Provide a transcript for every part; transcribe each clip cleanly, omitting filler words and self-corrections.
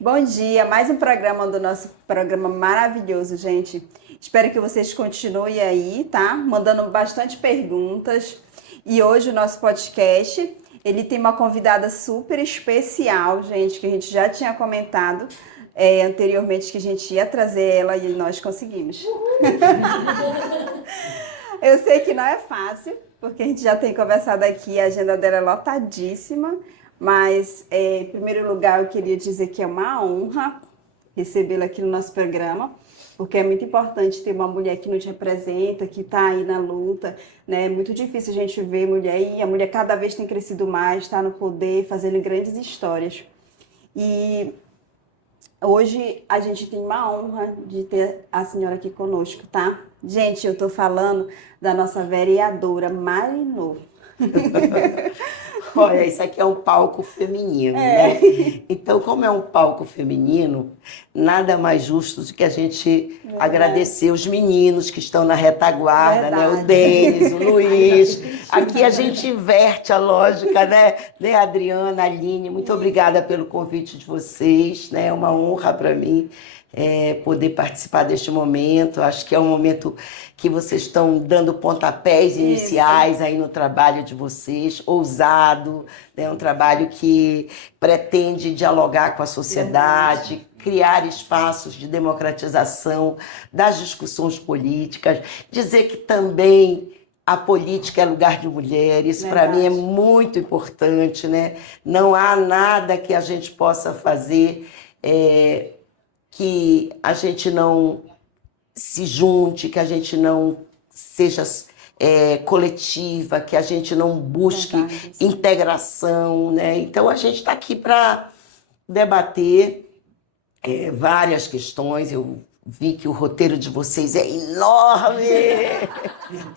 Bom dia, mais um programa do nosso programa maravilhoso, gente. Espero que vocês continuem aí, tá? Mandando bastante perguntas. E hoje o nosso podcast, ele tem uma convidada super especial, gente, que a gente já tinha comentado anteriormente que a gente ia trazer ela e nós conseguimos. Eu sei que não é fácil, porque a gente já tem conversado aqui, a agenda dela é lotadíssima, mas em primeiro lugar eu queria dizer que é uma honra recebê-la aqui no nosso programa, porque é muito importante ter uma mulher que nos representa, que está aí na luta, né? É muito difícil a gente ver mulher e a mulher cada vez tem crescido mais, está no poder, fazendo grandes histórias. E hoje a gente tem uma honra de ter a senhora aqui conosco, tá? Gente, eu tô falando da nossa vereadora Marinô. Olha, isso aqui é um palco feminino, né? Então, como é um palco feminino, nada mais justo do que a gente agradecer os meninos que estão na retaguarda, né? O Verdade. Denis, o Luiz. Aqui a gente inverte a lógica, né, Adriana, Aline? Muito obrigada pelo convite de vocês, né? É uma honra para mim poder participar deste momento. Acho que é um momento que vocês estão dando pontapés iniciais aí no trabalho de vocês, ousado, né? Um trabalho que pretende dialogar com a sociedade, Verdade. criar espaços de democratização das discussões políticas, dizer que também a política é lugar de mulheres, para mim é Verdade. muito importante, né? Não há nada que a gente possa fazer que a gente não se junte, que a gente não seja coletiva, que a gente não busque Verdade. integração, né? Então a gente está aqui para debater várias questões. Eu vi que o roteiro de vocês é enorme,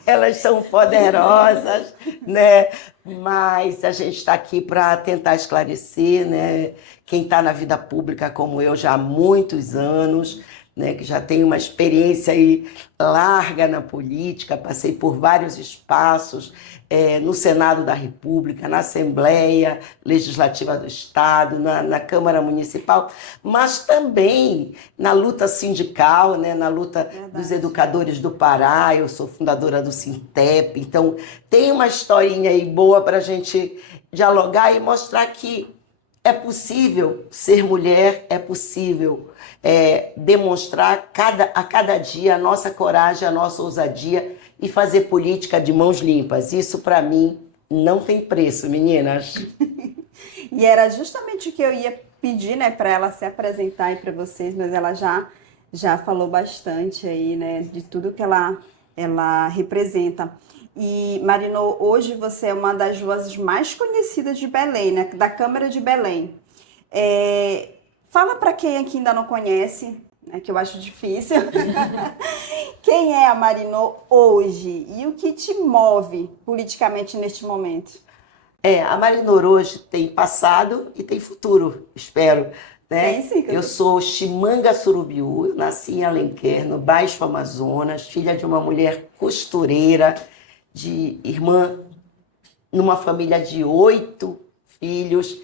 elas são poderosas, né? Mas a gente está aqui para tentar esclarecer, né? Quem está na vida pública como eu já há muitos anos, né, que já tenho uma experiência aí larga na política, passei por vários espaços, no Senado da República, na Assembleia Legislativa do Estado, na Câmara Municipal, mas também na luta sindical, né, na luta dos Verdade. educadores do Pará. Eu sou fundadora do Sintep, então tem uma historinha aí boa para a gente dialogar e mostrar que é possível ser mulher, é possível demonstrar a cada dia a nossa coragem, a nossa ousadia e fazer política de mãos limpas. Isso, para mim, não tem preço, meninas. E era justamente o que eu ia pedir, né, para ela se apresentar aí para vocês, mas ela já falou bastante aí, né, de tudo que ela representa. E Marinô, hoje você é uma das vozes mais conhecidas de Belém, né, da Câmara de Belém. Fala para quem aqui ainda não conhece, né, que eu acho difícil. Quem é a Marinô hoje e o que te move politicamente neste momento? A Marinor hoje tem passado e tem futuro, espero. Tem Né? sim, Eu sou Chimanga Surubiú, eu nasci em Alenquer, no Baixo Amazonas, filha de uma mulher costureira, de irmã numa família de 8 filhos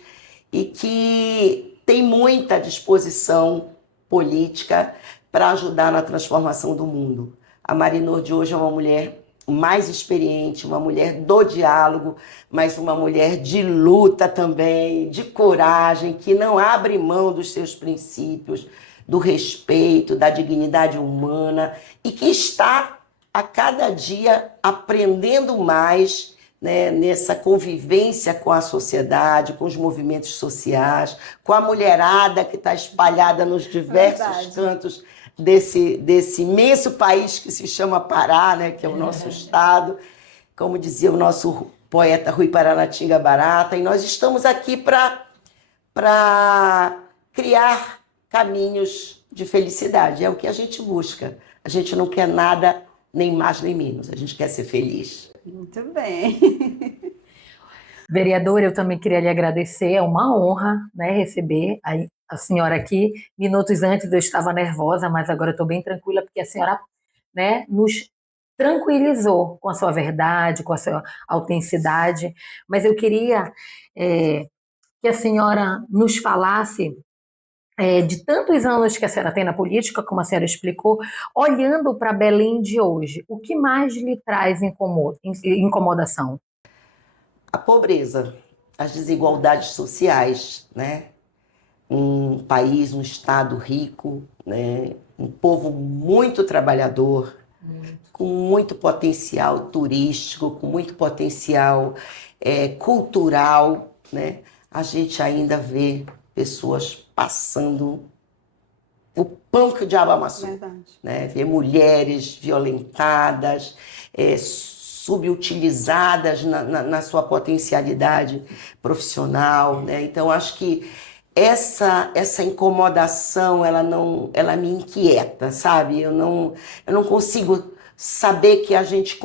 e que tem muita disposição política para ajudar na transformação do mundo. A Marinor de hoje é uma mulher mais experiente, uma mulher do diálogo, mas uma mulher de luta também, de coragem, que não abre mão dos seus princípios, do respeito, da dignidade humana e que está a cada dia aprendendo mais, né, nessa convivência com a sociedade, com os movimentos sociais, com a mulherada que está espalhada nos diversos Verdade. cantos desse imenso país que se chama Pará, né, que é o nosso estado, como dizia o nosso poeta Rui Paranatinga Barata, e nós estamos aqui para criar caminhos de felicidade. É o que a gente busca. A gente não quer nada nem mais nem menos. A gente quer ser feliz. Muito bem. Vereadora, eu também queria lhe agradecer, é uma honra, né, receber a senhora aqui. Minutos antes eu estava nervosa, mas agora estou bem tranquila, porque a senhora, né, nos tranquilizou com a sua verdade, com a sua autenticidade. Mas eu queria que a senhora nos falasse de tantos anos que a senhora tem na política, como a senhora explicou, olhando para Belém de hoje, o que mais lhe traz incomodação? A pobreza, as desigualdades sociais, né? Um país, um estado rico, né? Um povo muito trabalhador, com muito potencial turístico, com muito potencial cultural, né? A gente ainda vê pessoas passando o pão que o diabo amassou. Verdade. Né? Ver mulheres violentadas, subutilizadas na sua potencialidade profissional. Né? Então, acho que essa incomodação, ela me inquieta, sabe? Eu não consigo saber que a gente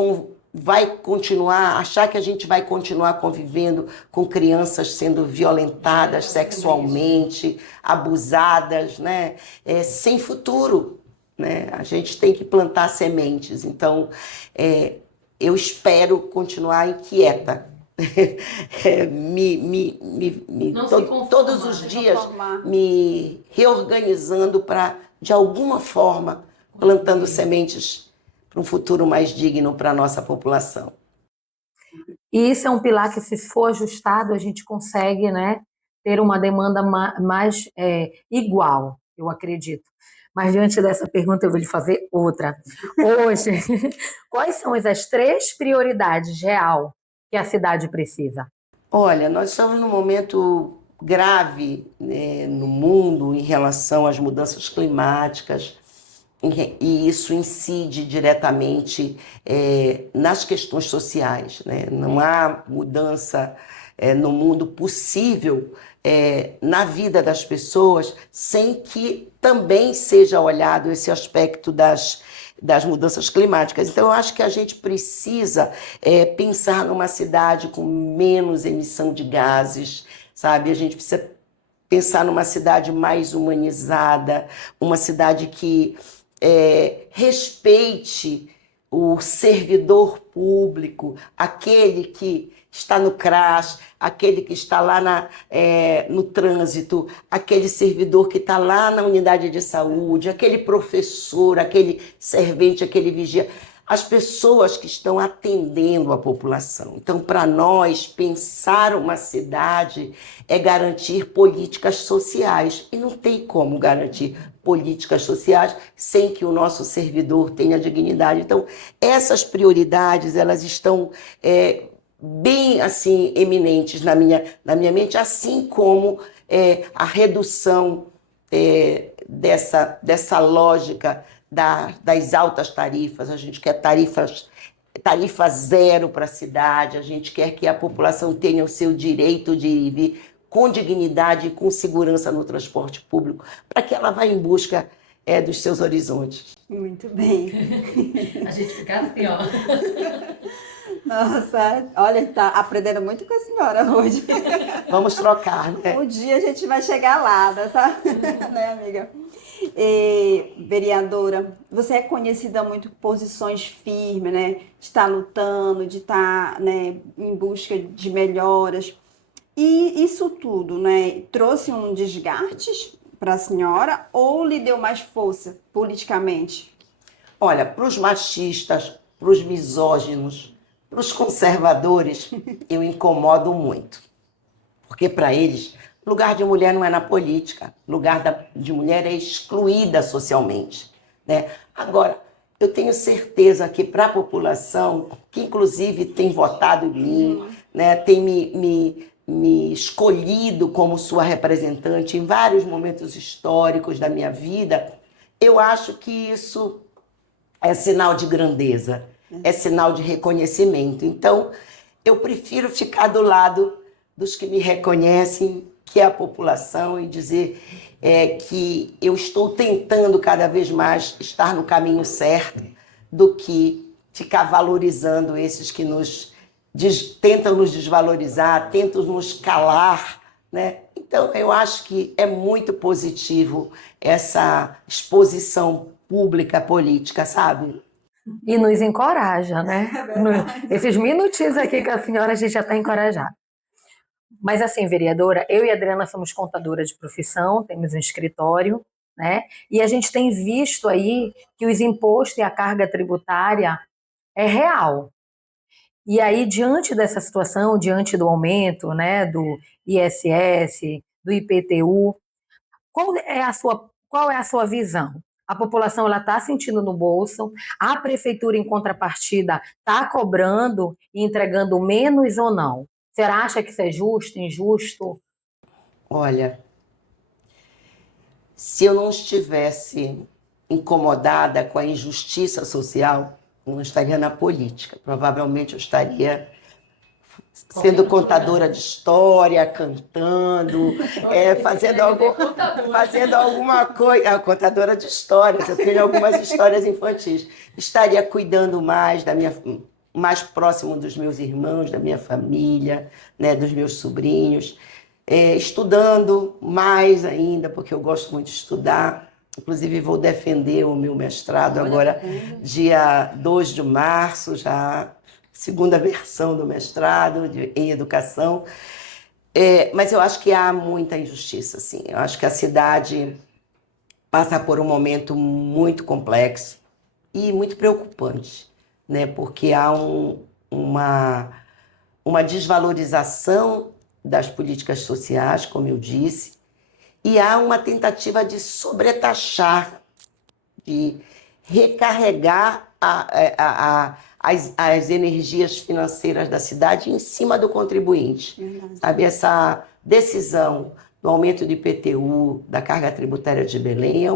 vai continuar, achar que a gente vai continuar convivendo com crianças sendo violentadas sexualmente, abusadas, né? Sem futuro, né? A gente tem que plantar sementes. Então, eu espero continuar inquieta. Todos os dias me reorganizando para, de alguma forma, plantando sementes para um futuro mais digno para a nossa população. E isso é um pilar que, se for ajustado, a gente consegue, né, ter uma demanda mais igual, eu acredito. Mas diante dessa pergunta eu vou lhe fazer outra. Hoje, quais são as 3 prioridades real que a cidade precisa? Olha, nós estamos num momento grave, né, no mundo em relação às mudanças climáticas, e isso incide diretamente nas questões sociais. Né? Não há mudança no mundo possível na vida das pessoas sem que também seja olhado esse aspecto das mudanças climáticas. Então, eu acho que a gente precisa pensar numa cidade com menos emissão de gases, sabe? A gente precisa pensar numa cidade mais humanizada, uma cidade que respeite o servidor público, aquele que está no CRAS, aquele que está lá no trânsito, aquele servidor que está lá na unidade de saúde, aquele professor, aquele servente, aquele vigia, as pessoas que estão atendendo a população. Então, para nós, pensar uma cidade é garantir políticas sociais. E não tem como garantir políticas sociais sem que o nosso servidor tenha dignidade. Então, essas prioridades, elas estão bem assim eminentes na minha mente, assim como a redução dessa lógica das altas tarifas. A gente quer tarifa zero para a cidade, a gente quer que a população tenha o seu direito de ir e vir com dignidade e com segurança no transporte público, para que ela vá em busca dos seus horizontes. Muito bem. A gente fica assim, ó. Nossa, olha, tá aprendendo muito com a senhora hoje. Vamos trocar, né? Um dia a gente vai chegar lá, tá? Né, amiga? Vereadora, você é conhecida muito por posições firmes, né? De estar lutando, de estar, né, em busca de melhoras. E isso tudo, né, trouxe um desgaste para a senhora ou lhe deu mais força politicamente? Olha, para os machistas, para os misóginos, para os conservadores, eu incomodo muito. Porque para eles, lugar de mulher não é na política. Lugar de mulher é excluída socialmente. Né? Agora, eu tenho certeza que para a população, que inclusive tem votado em mim, né, tem me escolhido como sua representante em vários momentos históricos da minha vida, eu acho que isso é sinal de grandeza, é sinal de reconhecimento. Então, eu prefiro ficar do lado dos que me reconhecem, que é a população, e dizer que eu estou tentando cada vez mais estar no caminho certo, do que ficar valorizando esses que tentam nos desvalorizar, tentam nos calar, né? Então, eu acho que é muito positivo essa exposição pública política, sabe? E nos encoraja, né? Esses minutinhos aqui com a senhora, a gente já está encorajado. Mas assim, vereadora, eu e a Adriana somos contadora de profissão, temos um escritório, né? E a gente tem visto aí que os impostos e a carga tributária é real. E aí, diante dessa situação, diante do aumento, né, do ISS, do IPTU, qual é a sua visão? A população está sentindo no bolso, a prefeitura, em contrapartida, está cobrando e entregando menos ou não? Você acha que isso é justo, injusto? Olha, se eu não estivesse incomodada com a injustiça social, eu não estaria na política. Provavelmente eu estaria sendo contadora de história, cantando, fazendo alguma coisa. Contadora de histórias, eu tenho algumas histórias infantis. Estaria cuidando mais próximo dos meus irmãos, da minha família, né, dos meus sobrinhos, estudando mais ainda, porque eu gosto muito de estudar. Inclusive, vou defender o meu mestrado agora, dia 2 de março, já segunda versão do mestrado em educação. Mas eu acho que há muita injustiça, sim. Eu acho que a cidade passa por um momento muito complexo e muito preocupante, né? Porque há uma desvalorização das políticas sociais, como eu disse, e há uma tentativa de sobretaxar, de recarregar as energias financeiras da cidade em cima do contribuinte. Sabe, essa decisão do aumento do IPTU, da carga tributária de Belém,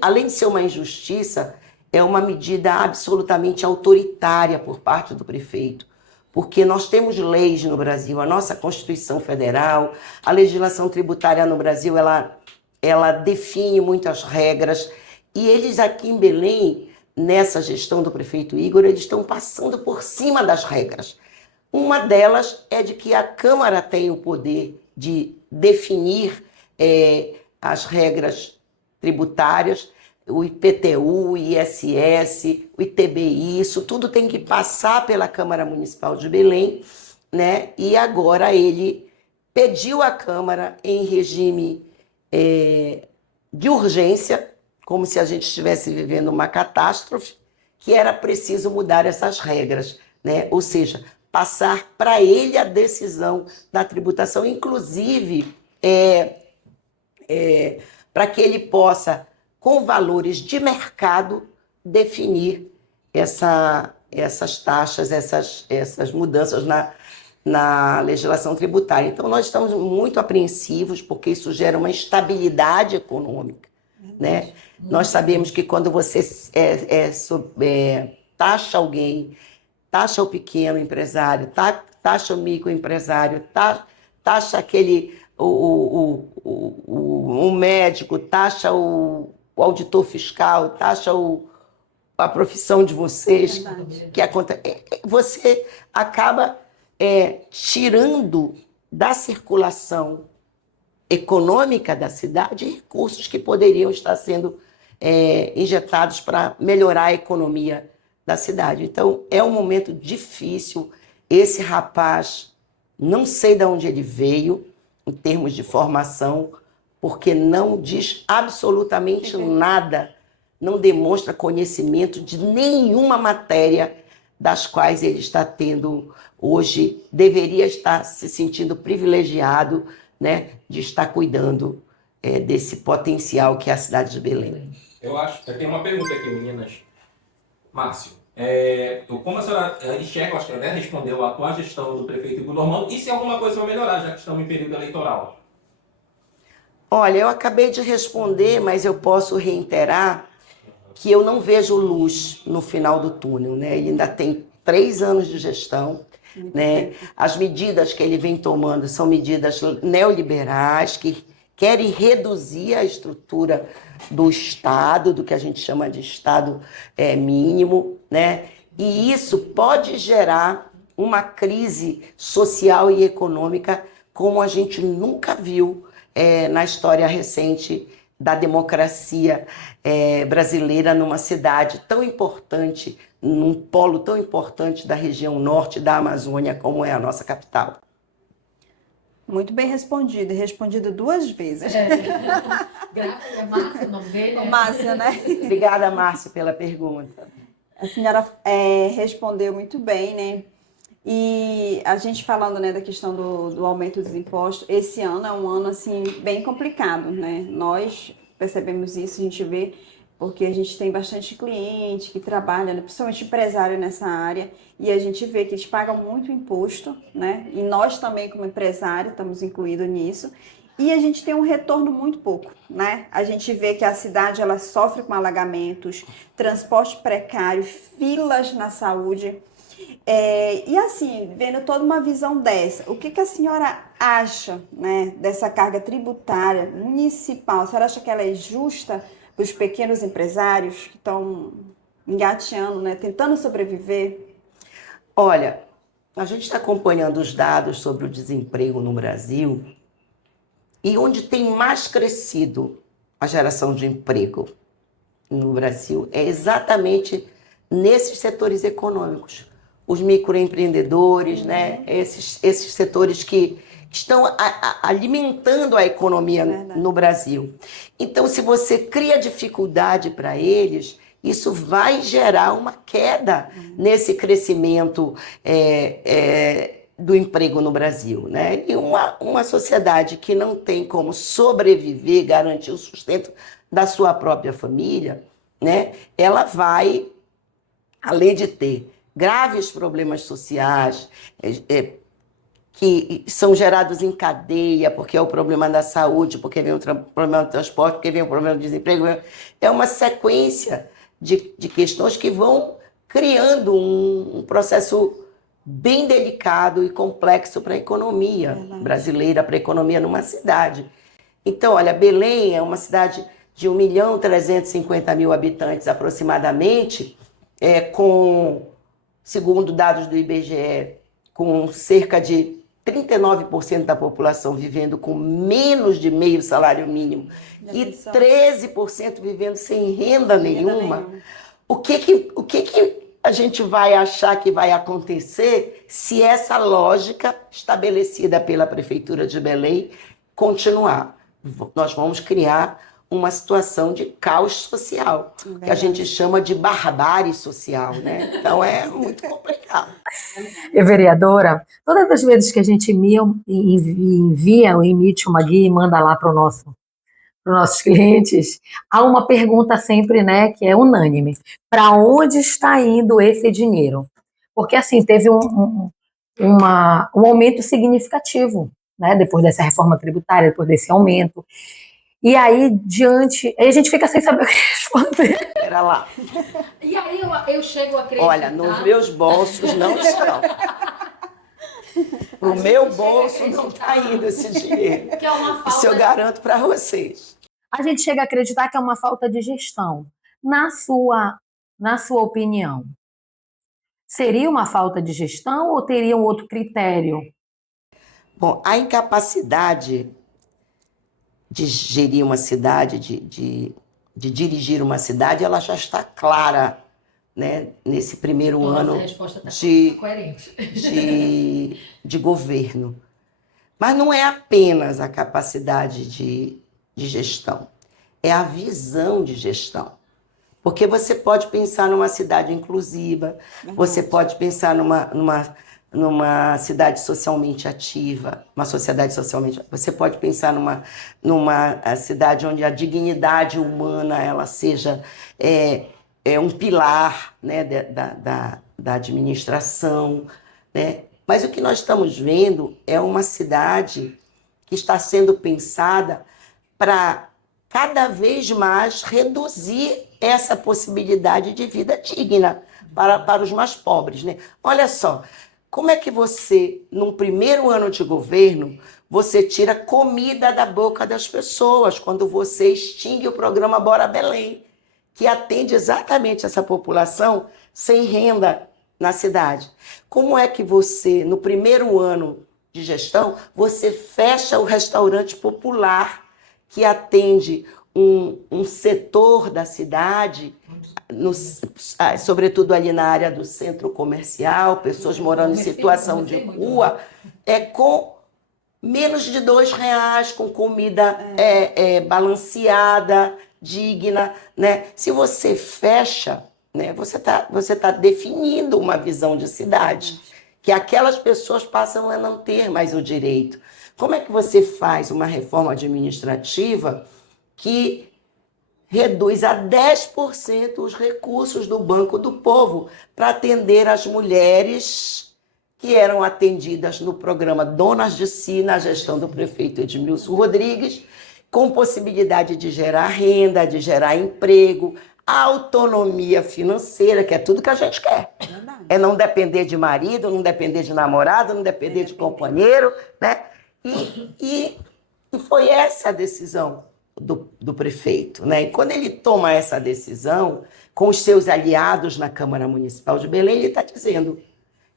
além de ser uma injustiça, é uma medida absolutamente autoritária por parte do prefeito. Porque nós temos leis no Brasil, a nossa Constituição Federal, a legislação tributária no Brasil, ela define muitas regras, e eles aqui em Belém, nessa gestão do prefeito Igor, eles estão passando por cima das regras. Uma delas é de que a Câmara tem o poder de definir as regras tributárias, o IPTU, o ISS, o ITBI, isso tudo tem que passar pela Câmara Municipal de Belém, né? E agora ele pediu à Câmara em regime de urgência, como se a gente estivesse vivendo uma catástrofe, que era preciso mudar essas regras, né? Ou seja, passar para ele a decisão da tributação, inclusive para que ele possa, com valores de mercado, definir essas taxas, essas mudanças na legislação tributária. Então, nós estamos muito apreensivos, porque isso gera uma instabilidade econômica, né? Nós sabemos que quando você taxa alguém, taxa o pequeno empresário, taxa o microempresário, taxa um médico, taxa o auditor fiscal, taxa a profissão de vocês, você acaba tirando da circulação econômica da cidade recursos que poderiam estar sendo injetados para melhorar a economia da cidade. Então, é um momento difícil. Esse rapaz, não sei de onde ele veio, em termos de formação, porque não diz absolutamente nada, não demonstra conhecimento de nenhuma matéria das quais ele está tendo hoje, deveria estar se sentindo privilegiado, né, de estar cuidando desse potencial que é a cidade de Belém. Eu tenho uma pergunta aqui, meninas. Márcio, como a senhora enxerga, acho que ela até respondeu, a atual gestão do prefeito Igor Normando, e se alguma coisa vai melhorar, já que estamos em período eleitoral? Olha, eu acabei de responder, mas eu posso reiterar que eu não vejo luz no final do túnel, né? Ele ainda tem 3 anos de gestão, né? As medidas que ele vem tomando são medidas neoliberais que querem reduzir a estrutura do Estado, do que a gente chama de Estado mínimo, né? E isso pode gerar uma crise social e econômica como a gente nunca viu na história recente da democracia brasileira numa cidade tão importante, num polo tão importante da região norte da Amazônia, como é a nossa capital. Muito bem respondido, e respondido 2 vezes. É Márcio o nome dele? Márcia, né? Obrigada, Márcio, pela pergunta. A senhora respondeu muito bem, né? E a gente falando, né, da questão do aumento dos impostos, esse ano é um ano, assim, bem complicado, né? Nós percebemos isso, a gente vê, porque a gente tem bastante cliente que trabalha, né, principalmente empresário nessa área, e a gente vê que eles pagam muito imposto, né? E nós também, como empresário, estamos incluídos nisso. E a gente tem um retorno muito pouco, né? A gente vê que a cidade ela sofre com alagamentos, transporte precário, filas na saúde. E assim, vendo toda uma visão dessa, o que a senhora acha, né, dessa carga tributária municipal? A senhora acha que ela é justa para os pequenos empresários que estão engateando, né, tentando sobreviver? Olha, a gente está acompanhando os dados sobre o desemprego no Brasil e onde tem mais crescido a geração de emprego no Brasil é exatamente nesses setores econômicos. Os microempreendedores, né? Esses setores que estão alimentando a economia no Brasil. Então, se você cria dificuldade para eles, isso vai gerar uma queda nesse crescimento do emprego no Brasil, né? E uma sociedade que não tem como sobreviver, garantir o sustento da sua própria família, né? Ela vai, além de ter graves problemas sociais, que são gerados em cadeia, porque é o problema da saúde, porque vem o problema do transporte, porque vem o problema do desemprego. É uma sequência de questões que vão criando um processo bem delicado e complexo para a economia brasileira, para a economia numa cidade. Então, olha, Belém é uma cidade de 1.350.000 habitantes aproximadamente, segundo dados do IBGE, com cerca de 39% da população vivendo com menos de meio salário mínimo e 13% vivendo sem renda nenhuma. O que a gente vai achar que vai acontecer se essa lógica estabelecida pela Prefeitura de Belém continuar? Nós vamos criar uma situação de caos social, que a gente chama de barbárie social, né? Então é muito complicado. Vereadora, todas as vezes que a gente envia ou emite uma guia e manda lá para os nossos clientes, há uma pergunta sempre, né, que é unânime: para onde está indo esse dinheiro? Porque assim teve um aumento significativo, né, depois dessa reforma tributária, depois desse aumento. E aí, aí a gente fica sem saber o que responder. Pera lá. E aí eu chego a acreditar... Olha, nos meus bolsos não estão. No meu bolso não está indo esse dinheiro. Que é uma falta... Isso eu garanto para vocês. A gente chega a acreditar que é uma falta de gestão. Na sua opinião, seria uma falta de gestão ou teria um outro critério? Bom, a incapacidade de gerir uma cidade, de dirigir uma cidade, ela já está clara, né, nesse primeiro ano de governo. Mas não é apenas a capacidade de gestão, é a visão de gestão. Porque você pode pensar numa cidade inclusiva, você pode pensar numa cidade socialmente ativa, uma sociedade socialmente ativa. Você pode pensar numa cidade onde a dignidade humana ela seja um pilar, né, da administração, né? Mas o que nós estamos vendo é uma cidade que está sendo pensada para cada vez mais reduzir essa possibilidade de vida digna para os mais pobres, né? Olha só, como é que você, num primeiro ano de governo, você tira comida da boca das pessoas quando você extingue o programa Bora Belém, que atende exatamente essa população sem renda na cidade? Como é que você, no primeiro ano de gestão, você fecha o restaurante popular que atende um setor da cidade, sobretudo ali na área do centro comercial, pessoas morando em situação de rua, com menos de R$ 2, com comida balanceada, digna, né? Se você fecha, né, você tá definindo uma visão de cidade, que aquelas pessoas passam a não ter mais o direito. Como é que você faz uma reforma administrativa que reduz a 10% os recursos do Banco do Povo para atender as mulheres que eram atendidas no programa Donas de Si, na gestão do prefeito Edmilson Rodrigues, com possibilidade de gerar renda, de gerar emprego, autonomia financeira, que é tudo que a gente quer. É não depender de marido, não depender de namorado, não depender de companheiro, né? E foi essa a decisão do prefeito, né? E quando ele toma essa decisão, com os seus aliados na Câmara Municipal de Belém, ele está dizendo: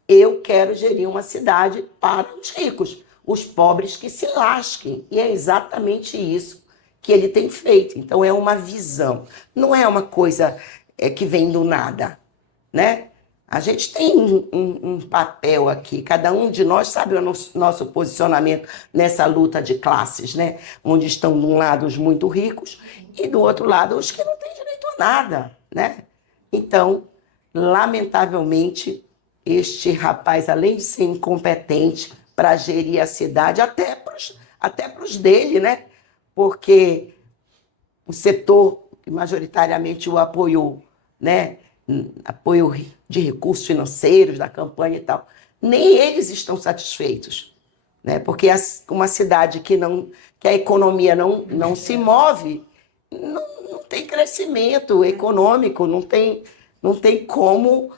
eu quero gerir uma cidade para os ricos, os pobres que se lasquem. E é exatamente isso que ele tem feito. Então é uma visão, não é uma coisa que vem do nada, né? A gente tem um papel aqui, cada um de nós sabe o nosso posicionamento nessa luta de classes, né? Onde estão de um lado os muito ricos e do outro lado os que não têm direito a nada, né? Então, lamentavelmente, este rapaz, além de ser incompetente para gerir a cidade, até para os dele, né? Porque o setor que majoritariamente o apoiou, né? Apoio de recursos financeiros da campanha e tal, nem eles estão satisfeitos, né? Porque uma cidade que a economia não se move, não tem crescimento econômico, não tem como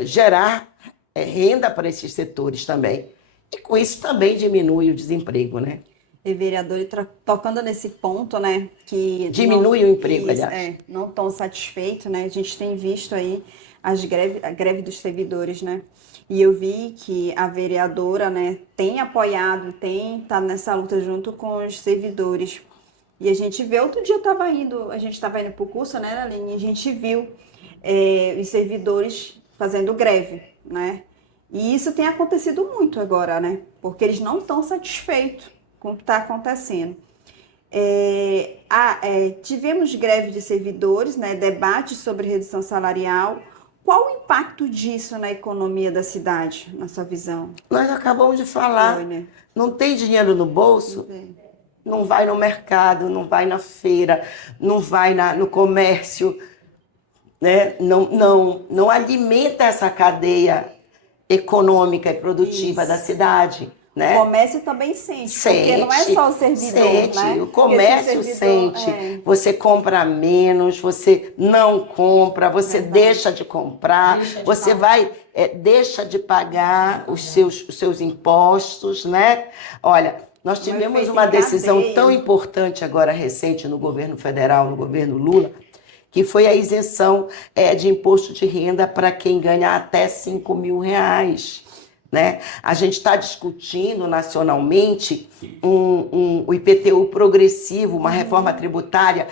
gerar renda para esses setores também. E com isso também diminui o desemprego, né? E vereador, tocando nesse ponto, né, que diminui o emprego, aliás. Não estão satisfeitos, né? A gente tem visto aí a greve dos servidores, né? E eu vi que a vereadora, né, tem apoiado, tá nessa luta junto com os servidores. E a gente vê, outro dia a gente estava indo para o curso, né, Aline? E a gente viu os servidores fazendo greve, né? E isso tem acontecido muito agora, né? Porque eles não estão satisfeitos com o que está acontecendo. Tivemos greve de servidores, né, debate sobre redução salarial. Qual o impacto disso na economia da cidade, na sua visão? Nós acabamos de falar, né? Não tem dinheiro no bolso, não vai no mercado, não vai na feira, não vai no comércio, né? Não alimenta essa cadeia econômica e produtiva da cidade. Né? O comércio também sente, porque não é só o servidor, né? O comércio sente, você compra menos, você não compra, você deixa de comprar, você deixa de pagar os seus impostos, né? Olha, nós tivemos uma decisão tão importante agora recente no governo federal, no governo Lula, que foi a isenção de imposto de renda para quem ganha até R$5.000. Né? A gente está discutindo nacionalmente o IPTU progressivo, uma reforma tributária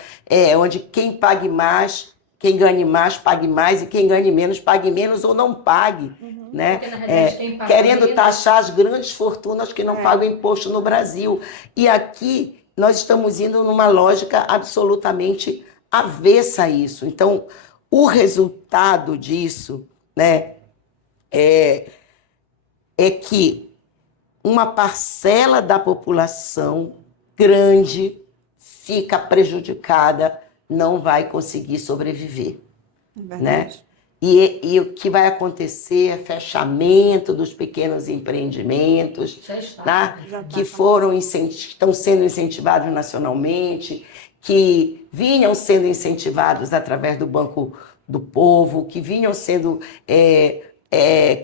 onde quem pague mais, quem ganhe mais, pague mais, e quem ganhe menos, pague menos ou não pague. Né? Querendo taxar as grandes fortunas que não pagam imposto no Brasil. E aqui nós estamos indo numa lógica absolutamente avessa a isso. Então, o resultado disso, né, é que uma parcela da população grande fica prejudicada, não vai conseguir sobreviver. Né? E o que vai acontecer é fechamento dos pequenos empreendimentos, que estão sendo incentivados nacionalmente, que vinham sendo incentivados através do Banco do Povo, que vinham sendo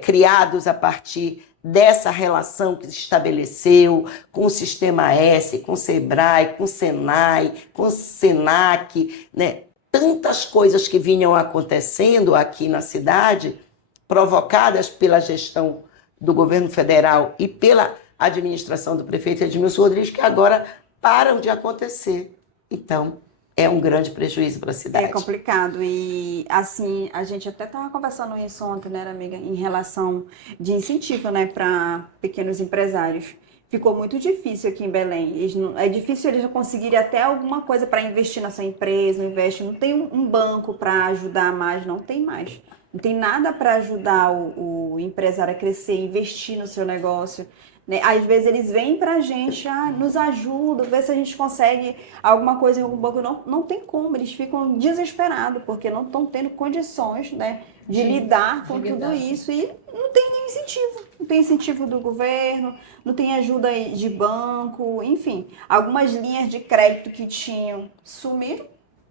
criados a partir dessa relação que se estabeleceu com o Sistema S, com o SEBRAE, com o SENAI, com o SENAC, né? Tantas coisas que vinham acontecendo aqui na cidade, provocadas pela gestão do governo federal e pela administração do prefeito Edmilson Rodrigues, que agora param de acontecer. Então, é um grande prejuízo para a cidade. É complicado e assim, a gente até estava conversando isso ontem, né, amiga, em relação de incentivo, né, para pequenos empresários. Ficou muito difícil aqui em Belém. É difícil eles conseguirem até alguma coisa para investir na sua empresa, não tem um banco para ajudar mais, não tem mais. Não tem nada para ajudar o empresário a crescer, investir no seu negócio. Né? Às vezes eles vêm para a gente, nos ajuda, vê se a gente consegue alguma coisa em algum banco. Não tem como, eles ficam desesperados, porque não estão tendo condições, né, de lidar com tudo isso e não tem nenhum incentivo. Não tem incentivo do governo, não tem ajuda de banco, enfim. Algumas linhas de crédito que tinham sumiram,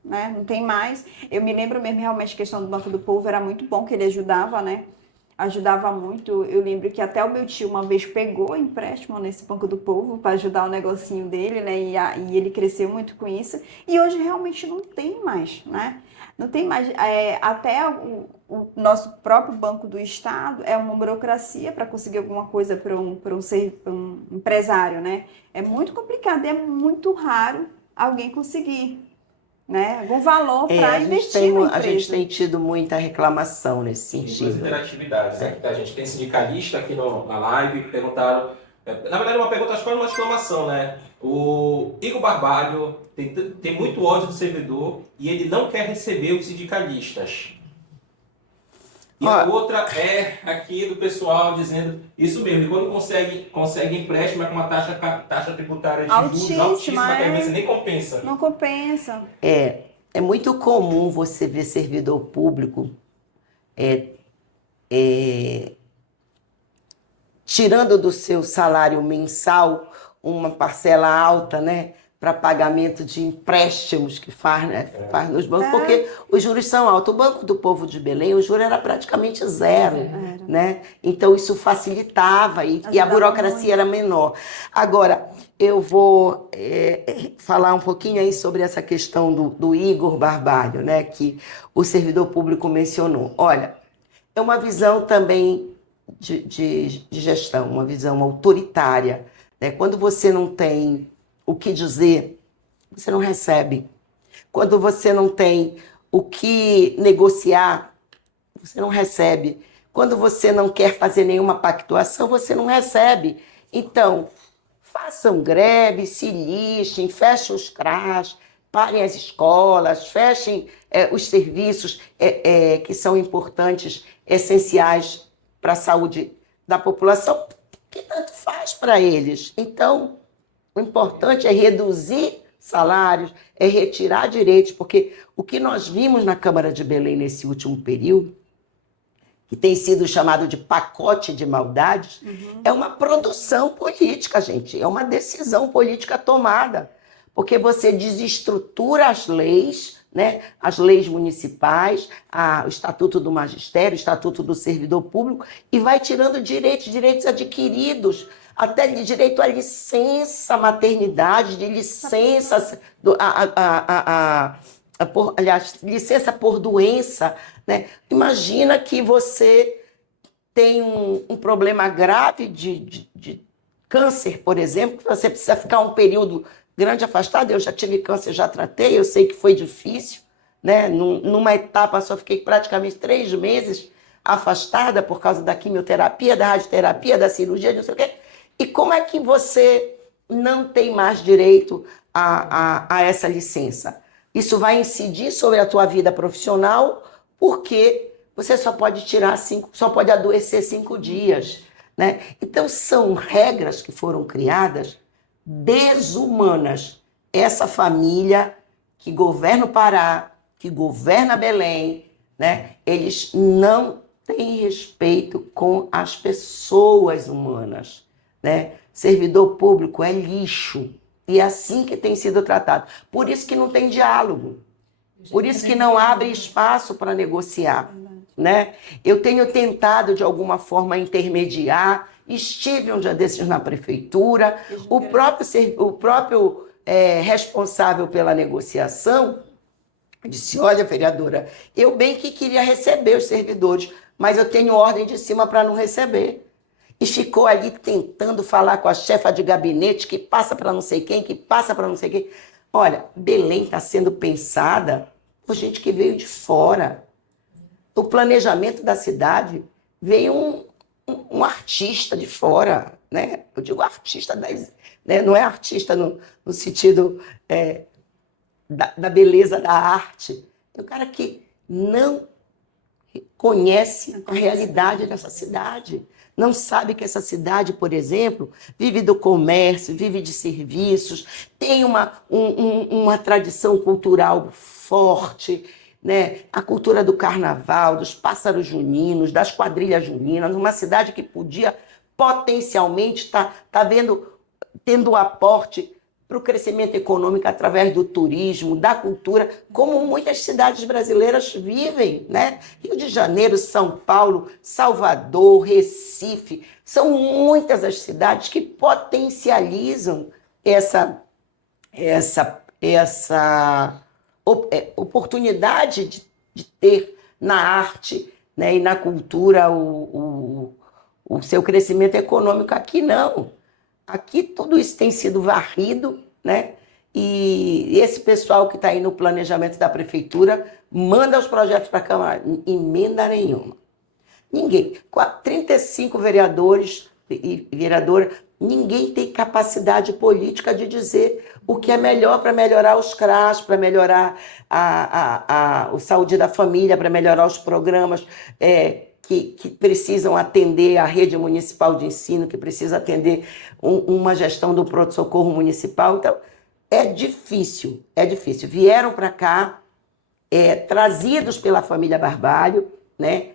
né? Não tem mais. Eu me lembro mesmo realmente a questão do Banco do Povo era muito bom, que ele ajudava, né? Ajudava muito. Eu lembro que até o meu tio uma vez pegou empréstimo nesse Banco do Povo para ajudar o negocinho dele, né? E ele cresceu muito com isso. E hoje realmente não tem mais, né? Não tem mais. Até o nosso próprio Banco do Estado é uma burocracia para conseguir alguma coisa para um empresário, né? É muito complicado, é muito raro alguém conseguir, né? Algum valor para investir na empresa. A gente tem tido muita reclamação nesse Tem duas sentido. interatividades. A gente tem sindicalista aqui na live que perguntaram. Na verdade, uma pergunta, acho que foi uma exclamação, né? O Igor Barbalho tem muito ódio do servidor e ele não quer receber os sindicalistas. E a outra é aqui do pessoal dizendo isso mesmo. E quando consegue empréstimo é com uma taxa tributária de juros altíssima, que às vezes nem compensa. Não compensa. É muito comum você ver servidor público tirando do seu salário mensal uma parcela alta, né, para pagamento de empréstimos que faz, né, faz nos bancos, porque os juros são altos. O Banco do Povo de Belém, o juro era praticamente zero, né? Então isso facilitava e a burocracia era menor. Agora, eu vou falar um pouquinho aí sobre essa questão do Igor Barbalho, né, que o servidor público mencionou. Olha, é uma visão também de gestão, uma visão autoritária, né? Quando você não tem o que dizer, você não recebe. Quando você não tem o que negociar, você não recebe. Quando você não quer fazer nenhuma pactuação, você não recebe. Então, façam greve, se lixem, fechem os CRAs, parem as escolas, fechem os serviços que são importantes, essenciais para a saúde da população, que tanto faz para eles. Então, o importante é reduzir salários, é retirar direitos, porque o que nós vimos na Câmara de Belém nesse último período, que tem sido chamado de pacote de maldades, é uma produção política, gente, é uma decisão política tomada, porque você desestrutura as leis, né, as leis municipais, o Estatuto do Magistério, o Estatuto do Servidor Público, e vai tirando direitos adquiridos, até de direito à licença maternidade, de licença, aliás, licença por doença, né? Imagina que você tem um problema grave de câncer, por exemplo, que você precisa ficar um período grande afastado. Eu já tive câncer, já tratei, eu sei que foi difícil, né? Numa etapa só fiquei praticamente 3 meses afastada por causa da quimioterapia, da radioterapia, da cirurgia, não sei o quê. E como é que você não tem mais direito a essa licença? Isso vai incidir sobre a tua vida profissional, porque você só pode só pode adoecer 5 dias, né? Então são regras que foram criadas desumanas. Essa família que governa o Pará, que governa Belém, né? Eles não têm respeito com as pessoas humanas, né? Servidor público é lixo. E é assim que tem sido tratado. Por isso que não tem diálogo. Por isso que não abre espaço para negociar, né? Eu tenho tentado, de alguma forma, intermediar. Estive um dia desses na prefeitura. O próprio responsável pela negociação disse: olha, vereadora, eu bem que queria receber os servidores, mas eu tenho ordem de cima para não receber. E ficou ali tentando falar com a chefa de gabinete, que passa para não sei quem, que passa para não sei quem. Olha, Belém está sendo pensada por gente que veio de fora. O planejamento da cidade veio um artista de fora, né? Eu digo artista, né? Não é artista no sentido da beleza da arte. É um cara que não conhece a realidade dessa cidade. Não sabe que essa cidade, por exemplo, vive do comércio, vive de serviços, tem uma tradição cultural forte, né? A cultura do carnaval, dos pássaros juninos, das quadrilhas juninas, uma cidade que podia potencialmente estar tendo um aporte para o crescimento econômico através do turismo, da cultura, como muitas cidades brasileiras vivem, né? Rio de Janeiro, São Paulo, Salvador, Recife, são muitas as cidades que potencializam essa oportunidade de ter na arte, né, e na cultura o seu crescimento econômico. Aqui não. Aqui tudo isso tem sido varrido, né? E esse pessoal que está aí no planejamento da prefeitura manda os projetos para a Câmara, emenda nenhuma. Ninguém. 35 vereadores e vereadora, ninguém tem capacidade política de dizer o que é melhor para melhorar os CRAS, para melhorar a saúde da família, para melhorar os programas que precisam atender a rede municipal de ensino, que precisa atender uma gestão do pronto-socorro municipal. Então, é difícil, é difícil. Vieram para cá, trazidos pela família Barbalho, né,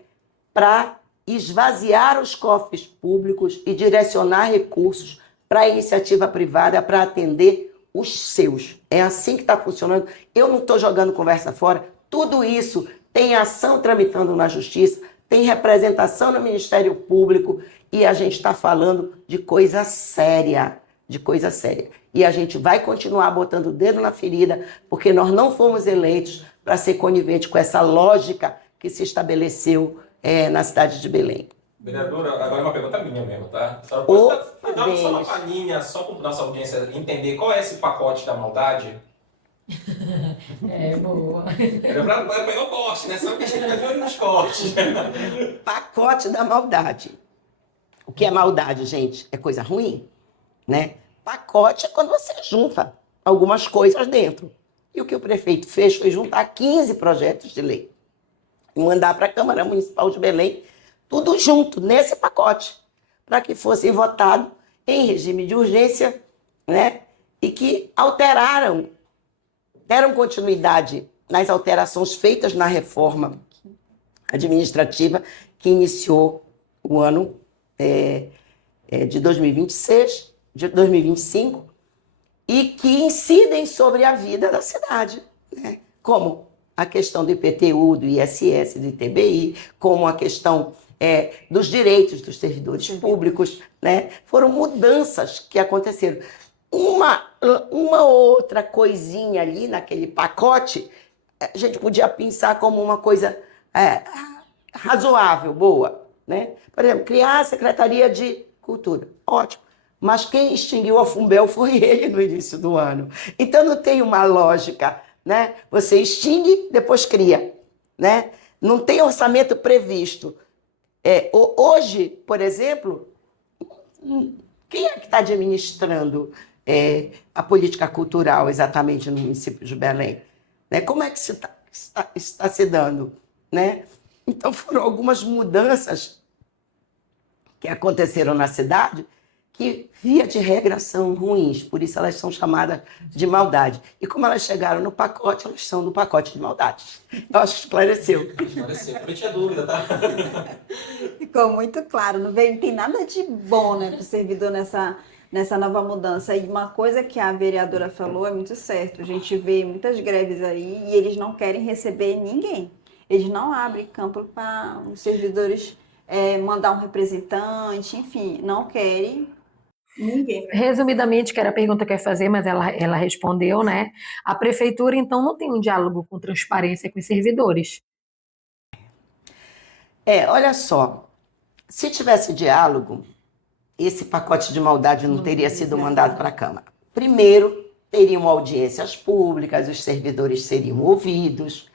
para esvaziar os cofres públicos e direcionar recursos para a iniciativa privada para atender os seus. É assim que está funcionando. Eu não estou jogando conversa fora. Tudo isso tem ação tramitando na Justiça, tem representação no Ministério Público e a gente está falando de coisa séria, de coisa séria. E a gente vai continuar botando o dedo na ferida, porque nós não fomos eleitos para ser conivente com essa lógica que se estabeleceu na cidade de Belém. Vereadora, agora é uma pergunta minha mesmo, tá? Só pode só uma palhinha, só para nossa audiência entender qual é esse pacote da maldade? Boa. É para pegar o corte, né? Só que a gente fica de olho nos cortes. Pacote da maldade. O que é maldade, gente? É coisa ruim, né? Pacote é quando você junta algumas coisas dentro. E o que o prefeito fez foi juntar 15 projetos de lei e mandar para a Câmara Municipal de Belém tudo junto, nesse pacote, para que fossem votados em regime de urgência, né? E que deram continuidade nas alterações feitas na reforma administrativa que iniciou o ano de 2026, de 2025, e que incidem sobre a vida da cidade, né? Como a questão do IPTU, do ISS, do ITBI, como a questão dos direitos dos servidores públicos, né? Foram mudanças que aconteceram. Uma outra coisinha ali naquele pacote, a gente podia pensar como uma coisa razoável, boa, né? Por exemplo, criar a Secretaria de Cultura. Ótimo. Mas quem extinguiu a Fumbel foi ele no início do ano. Então não tem uma lógica, né? Você extingue, depois cria, né? Não tem orçamento previsto. Hoje, por exemplo, quem é que está administrando a política cultural exatamente no município de Belém? Né? Como é que isso está se dando? Né? Então foram algumas mudanças que aconteceram na cidade que, via de regra, são ruins, por isso elas são chamadas de maldade. E como elas chegaram no pacote, elas são do pacote de maldade. Eu acho que esclareceu. Esclareceu, não tinha dúvida, tá? Ficou muito claro, não tem nada de bom, né, para o servidor nessa nova mudança. E uma coisa que a vereadora falou é muito certo, a gente vê muitas greves aí e eles não querem receber ninguém. Eles não abrem campo para os servidores mandar um representante, enfim, não querem ninguém. Resumidamente, que era a pergunta que eu ia fazer, mas ela respondeu, né? A prefeitura, então, não tem um diálogo com transparência com os servidores. Olha só, se tivesse diálogo, esse pacote de maldade não teria sido mandado para a Câmara. Primeiro, teriam audiências públicas, os servidores seriam ouvidos,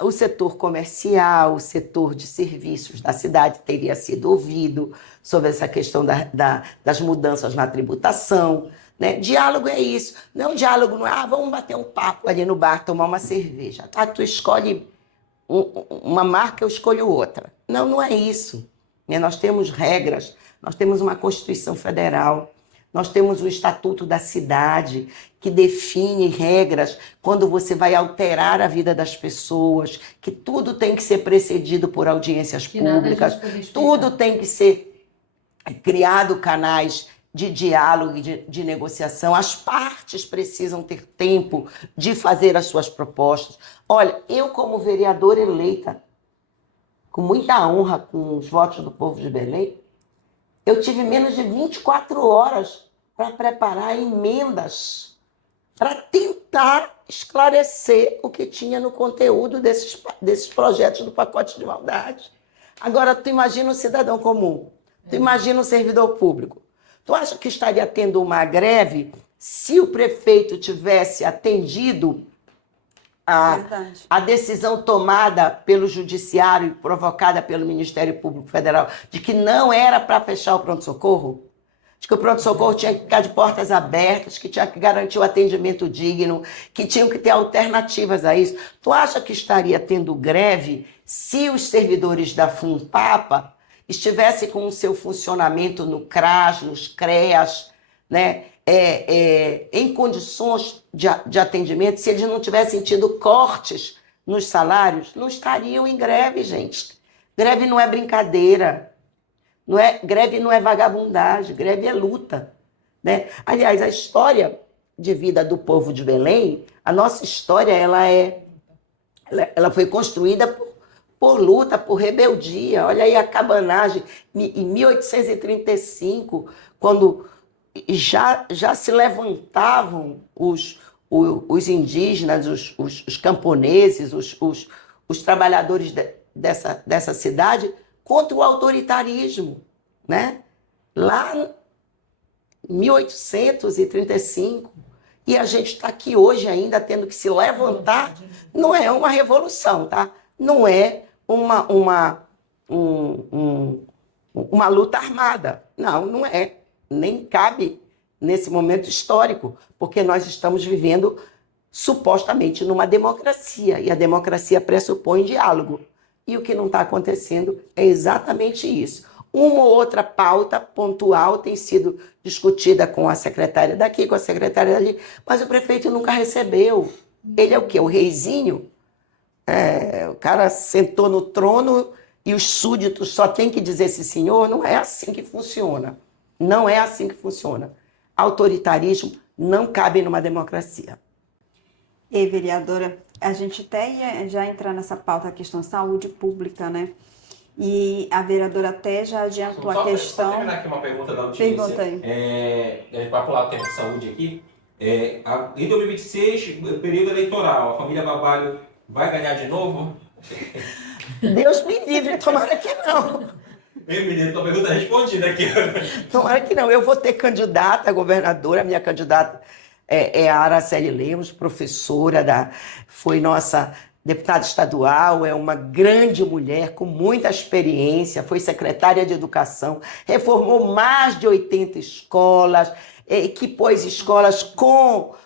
o setor comercial, o setor de serviços da cidade teria sido ouvido sobre essa questão das mudanças na tributação, né? Diálogo é isso. Não, diálogo não é, vamos bater um papo ali no bar, tomar uma cerveja. Tá? Tu escolhe uma marca, eu escolho outra. Não, não é isso. Né? Nós temos regras, nós temos uma Constituição Federal, nós temos o Estatuto da Cidade, que define regras quando você vai alterar a vida das pessoas, que tudo tem que ser precedido por audiências públicas, tudo tem que ser criado canais de diálogo e de negociação. As partes precisam ter tempo de fazer as suas propostas. Olha, eu como vereadora eleita, com muita honra com os votos do povo de Belém, eu tive menos de 24 horas para preparar emendas, para tentar esclarecer o que tinha no conteúdo desses projetos do pacote de maldade. Agora, tu imagina um cidadão comum, tu imagina um servidor público. Tu acha que estaria tendo uma greve se o prefeito tivesse atendido a decisão tomada pelo Judiciário e provocada pelo Ministério Público Federal de que não era para fechar o pronto-socorro? De que o pronto-socorro tinha que ficar de portas abertas, que tinha que garantir o atendimento digno, que tinham que ter alternativas a isso. Tu acha que estaria tendo greve se os servidores da FUNPAPA estivessem com o seu funcionamento no CRAS, nos CREAS, né? Em condições de atendimento, se eles não tivessem tido cortes nos salários, não estariam em greve, gente. Greve não é brincadeira, greve não é vagabundagem, greve é luta, né? Aliás, a história de vida do povo de Belém, a nossa história, ela foi construída por luta, por rebeldia. Olha aí a cabanagem, em 1835, quando já se levantavam os indígenas, os camponeses, os trabalhadores dessa cidade contra o autoritarismo, né? Lá em 1835. E a gente está aqui hoje ainda tendo que se levantar. Não é uma revolução, tá? Não é uma luta armada. Não é. Nem cabe nesse momento histórico, porque nós estamos vivendo supostamente numa democracia, e a democracia pressupõe diálogo. E o que não está acontecendo é exatamente isso. Uma ou outra pauta pontual tem sido discutida com a secretária daqui, com a secretária dali, mas o prefeito nunca recebeu. Ele é o quê? O reizinho? O cara sentou no trono e os súditos só têm que dizer sim, senhor. Não é assim que funciona. Não é assim que funciona. Autoritarismo não cabe numa democracia. E, vereadora, a gente até ia já entrar nessa pauta, a questão saúde pública, né? E a vereadora até já adiantou a questão... Só terminar aqui uma pergunta da audiência. Pergunta aí. A gente vai pular o tempo de saúde aqui. Em 2026, período eleitoral, a família Barbalho vai ganhar de novo? Deus me livre, tomara que não. Ei, menino, tua pergunta é respondida aqui. Tomara que não. Eu vou ter candidata a governadora, a minha candidata é a Araceli Lemos, professora, foi nossa deputada estadual, é uma grande mulher com muita experiência, foi secretária de educação, reformou mais de 80 escolas, equipou as escolas com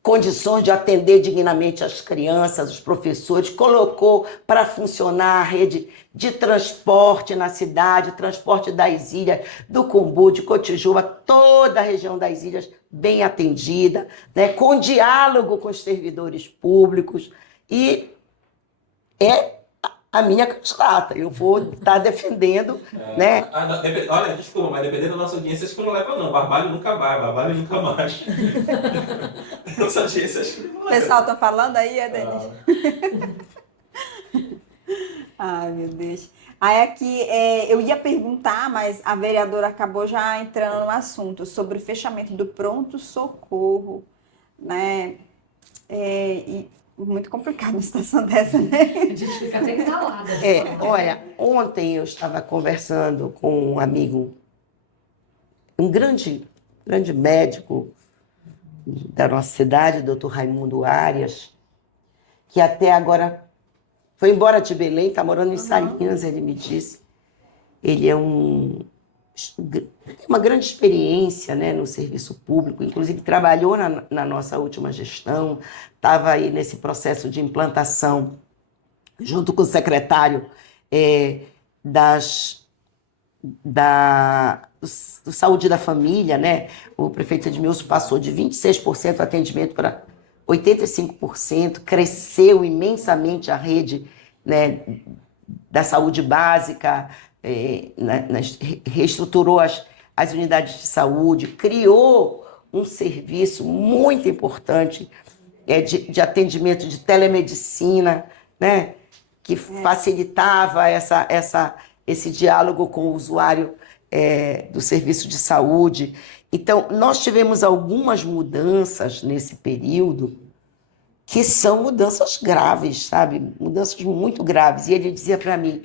condições de atender dignamente as crianças, os professores, colocou para funcionar a rede de transporte na cidade, transporte das ilhas, do Cumbu, de Cotijuba, toda a região das ilhas bem atendida, né, com diálogo com os servidores públicos, e é a minha candidata. Eu vou estar defendendo, né? Olha, desculpa, mas dependendo da nossa audiência, acho que não leva não. Barbalho nunca vai, Barbalho nunca mais. Nossa audiência, acho que não leva. O pessoal tá falando aí, Denise? Ai, meu Deus. Aí aqui, eu ia perguntar, mas a vereadora acabou já entrando no assunto sobre o fechamento do pronto-socorro, né? E muito complicado uma situação dessa, né? A gente fica até calada. Olha, ontem eu estava conversando com um amigo, um grande grande médico da nossa cidade, doutor Raimundo Arias, que até agora foi embora de Belém, está morando em Salinas, ele me disse. Ele tem uma grande experiência, né, no serviço público, inclusive trabalhou na nossa última gestão, estava aí nesse processo de implantação, junto com o secretário do Saúde da Família, né? O prefeito Edmilson passou de 26% atendimento para 85%, cresceu imensamente a rede, né, da saúde básica, reestruturou as unidades de saúde, criou um serviço muito importante de atendimento de telemedicina, né, que facilitava esse diálogo com o usuário do serviço de saúde. Então, nós tivemos algumas mudanças nesse período que são mudanças graves, sabe? Mudanças muito graves. E ele dizia para mim,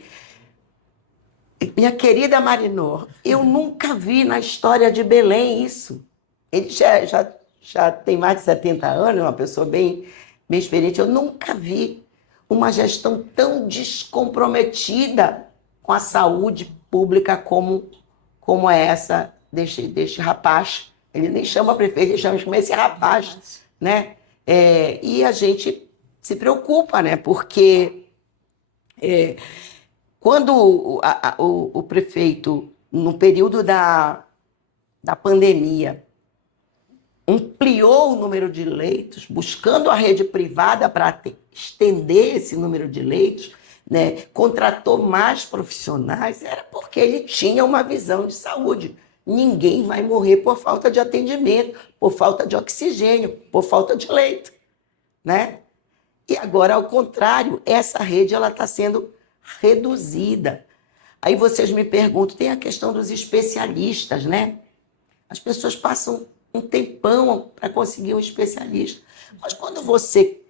minha querida Marinor, eu nunca vi na história de Belém isso. Ele já tem mais de 70 anos, é uma pessoa bem experiente. Eu nunca vi uma gestão tão descomprometida com a saúde pública como é essa deste rapaz. Ele nem chama prefeito, ele chama esse rapaz, né? E a gente se preocupa, né? Porque quando o prefeito, no período da pandemia, ampliou o número de leitos, buscando a rede privada para estender esse número de leitos, né, contratou mais profissionais, era porque ele tinha uma visão de saúde. Ninguém vai morrer por falta de atendimento, por falta de oxigênio, por falta de leito, né? E agora, ao contrário, essa rede está sendo reduzida. Aí vocês me perguntam, tem a questão dos especialistas, né? As pessoas passam um tempão para conseguir um especialista. Mas quando você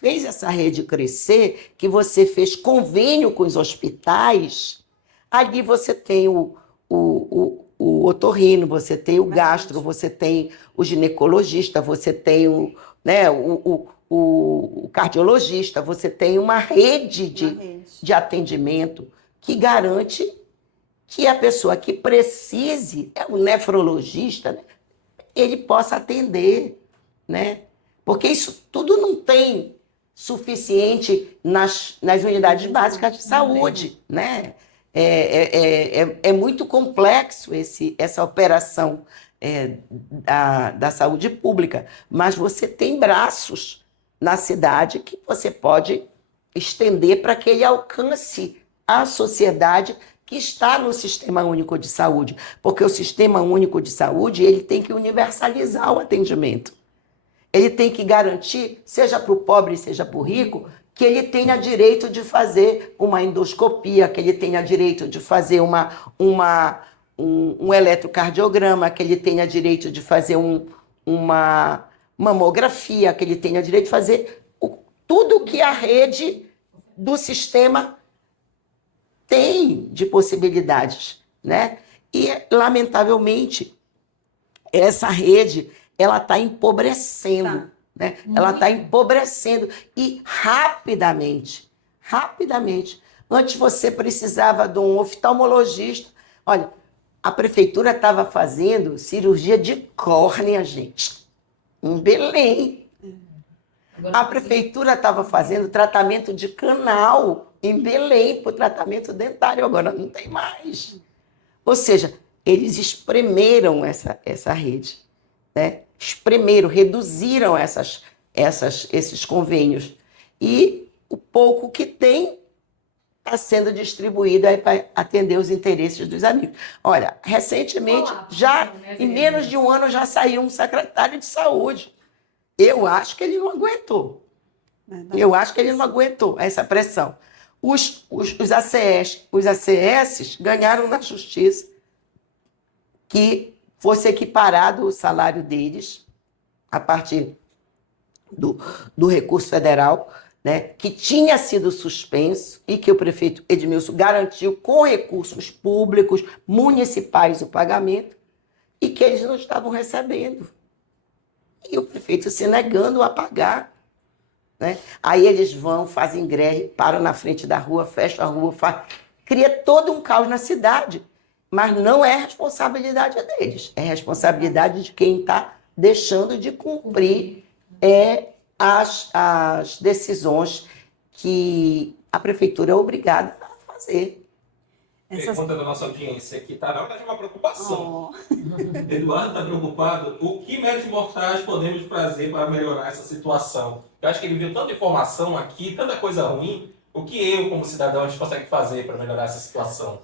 fez essa rede crescer, que você fez convênio com os hospitais, ali você tem o otorrino, você tem o gastro, você tem o ginecologista, você tem o cardiologista, você tem uma rede de atendimento que garante que a pessoa que precise, o nefrologista, né, ele possa atender, né? Porque isso tudo não tem suficiente nas unidades básicas de saúde, né? É muito complexo essa operação da saúde pública, mas você tem braços na cidade que você pode estender para que ele alcance a sociedade que está no Sistema Único de Saúde, porque o Sistema Único de Saúde ele tem que universalizar o atendimento. Ele tem que garantir, seja para o pobre, seja para o rico, que ele tenha direito de fazer uma endoscopia, que ele tenha direito de fazer um eletrocardiograma, que ele tenha direito de fazer uma mamografia, que ele tenha direito de fazer tudo que a rede do sistema tem de possibilidades, né? E, lamentavelmente, essa rede ela está empobrecendo, né? Ela está empobrecendo e rapidamente. Antes você precisava de um oftalmologista. Olha, a prefeitura estava fazendo cirurgia de córnea, gente, em Belém. A prefeitura estava fazendo tratamento de canal em Belém para o tratamento dentário, agora não tem mais. Ou seja, eles espremeram essa rede, né? Espremeram, reduziram esses convênios. E o pouco que tem está sendo distribuído aí para atender os interesses dos amigos. Olha, recentemente, em menos de um ano, já saiu um secretário de saúde. Eu acho que ele não aguentou. Eu acho que ele não aguentou essa pressão. Os ACS ganharam na justiça que fosse equiparado o salário deles a partir do recurso federal, né, que tinha sido suspenso e que o prefeito Edmilson garantiu com recursos públicos municipais o pagamento, e que eles não estavam recebendo. E o prefeito se negando a pagar. Né? Aí eles vão, fazem greve, param na frente da rua, fecham a rua, cria todo um caos na cidade. Mas não é responsabilidade deles, é responsabilidade de quem está deixando de cumprir as decisões que a prefeitura é obrigada a fazer. Pergunta da nossa audiência que está, na verdade, uma preocupação. Eduardo está preocupado. O que médicos mortais podemos fazer para melhorar essa situação? Eu acho que ele viu tanta informação aqui, tanta coisa ruim. O que eu, como cidadão, a gente consegue fazer para melhorar essa situação?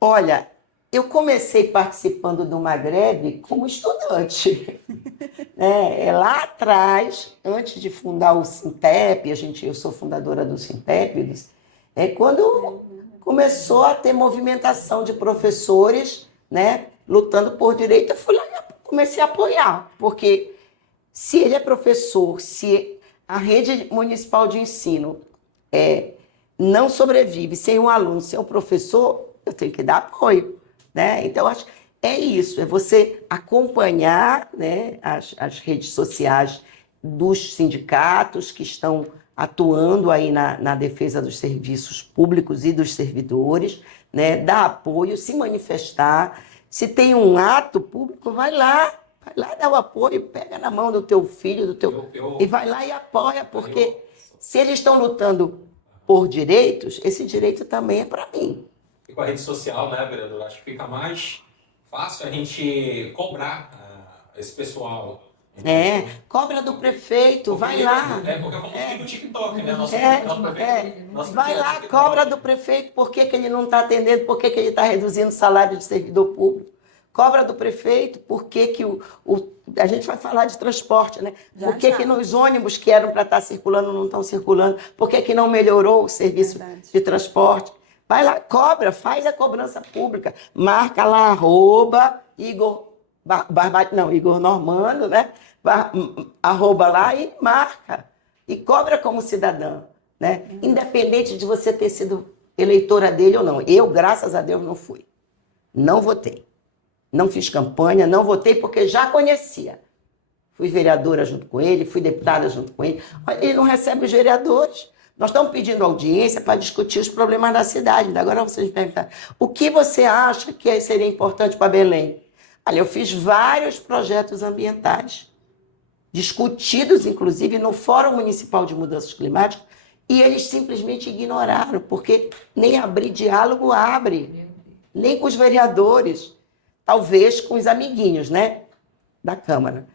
Olha, eu comecei participando de uma greve como estudante. Lá atrás, antes de fundar o Sintep, eu sou fundadora do Sintep, quando começou a ter movimentação de professores, né, lutando por direito, eu fui lá e comecei a apoiar, porque se ele é professor, se a rede municipal de ensino não sobrevive sem um aluno, sem um professor, eu tenho que dar apoio. Né? Então, acho que é isso, é você acompanhar, né, as redes sociais dos sindicatos que estão atuando aí na defesa dos serviços públicos e dos servidores, né, dar apoio, se manifestar. Se tem um ato público, vai lá dar o apoio, pega na mão do teu filho, e vai lá e apoia, porque se eles estão lutando por direitos, esse direito também é para mim. E com a rede social, né, vereador? Acho que fica mais fácil a gente cobrar esse pessoal. Cobra do prefeito, vai lá. Porque vamos no TikTok, né? Vai lá, cobra do prefeito, por que ele não está atendendo, por que ele está reduzindo o salário de servidor público. Cobra do prefeito, por que a gente vai falar de transporte, né? Por que nos ônibus que eram para estar circulando não estão circulando? Por que não melhorou o serviço de transporte? Vai lá, cobra, faz a cobrança pública, marca lá, @Igor Normando, né? Arroba lá e marca. E cobra como cidadã, né? Independente de você ter sido eleitora dele ou não. Eu, graças a Deus, não fui. Não votei. Não fiz campanha, não votei porque já conhecia. Fui vereadora junto com ele, fui deputada junto com ele. Ele não recebe os vereadores. Nós estamos pedindo audiência para discutir os problemas da cidade. Agora vocês me perguntam, o que você acha que seria importante para Belém? Olha, eu fiz vários projetos ambientais, discutidos, inclusive, no Fórum Municipal de Mudanças Climáticas, e eles simplesmente ignoraram, porque nem abrir diálogo abre, nem com os vereadores, talvez com os amiguinhos, né, da Câmara.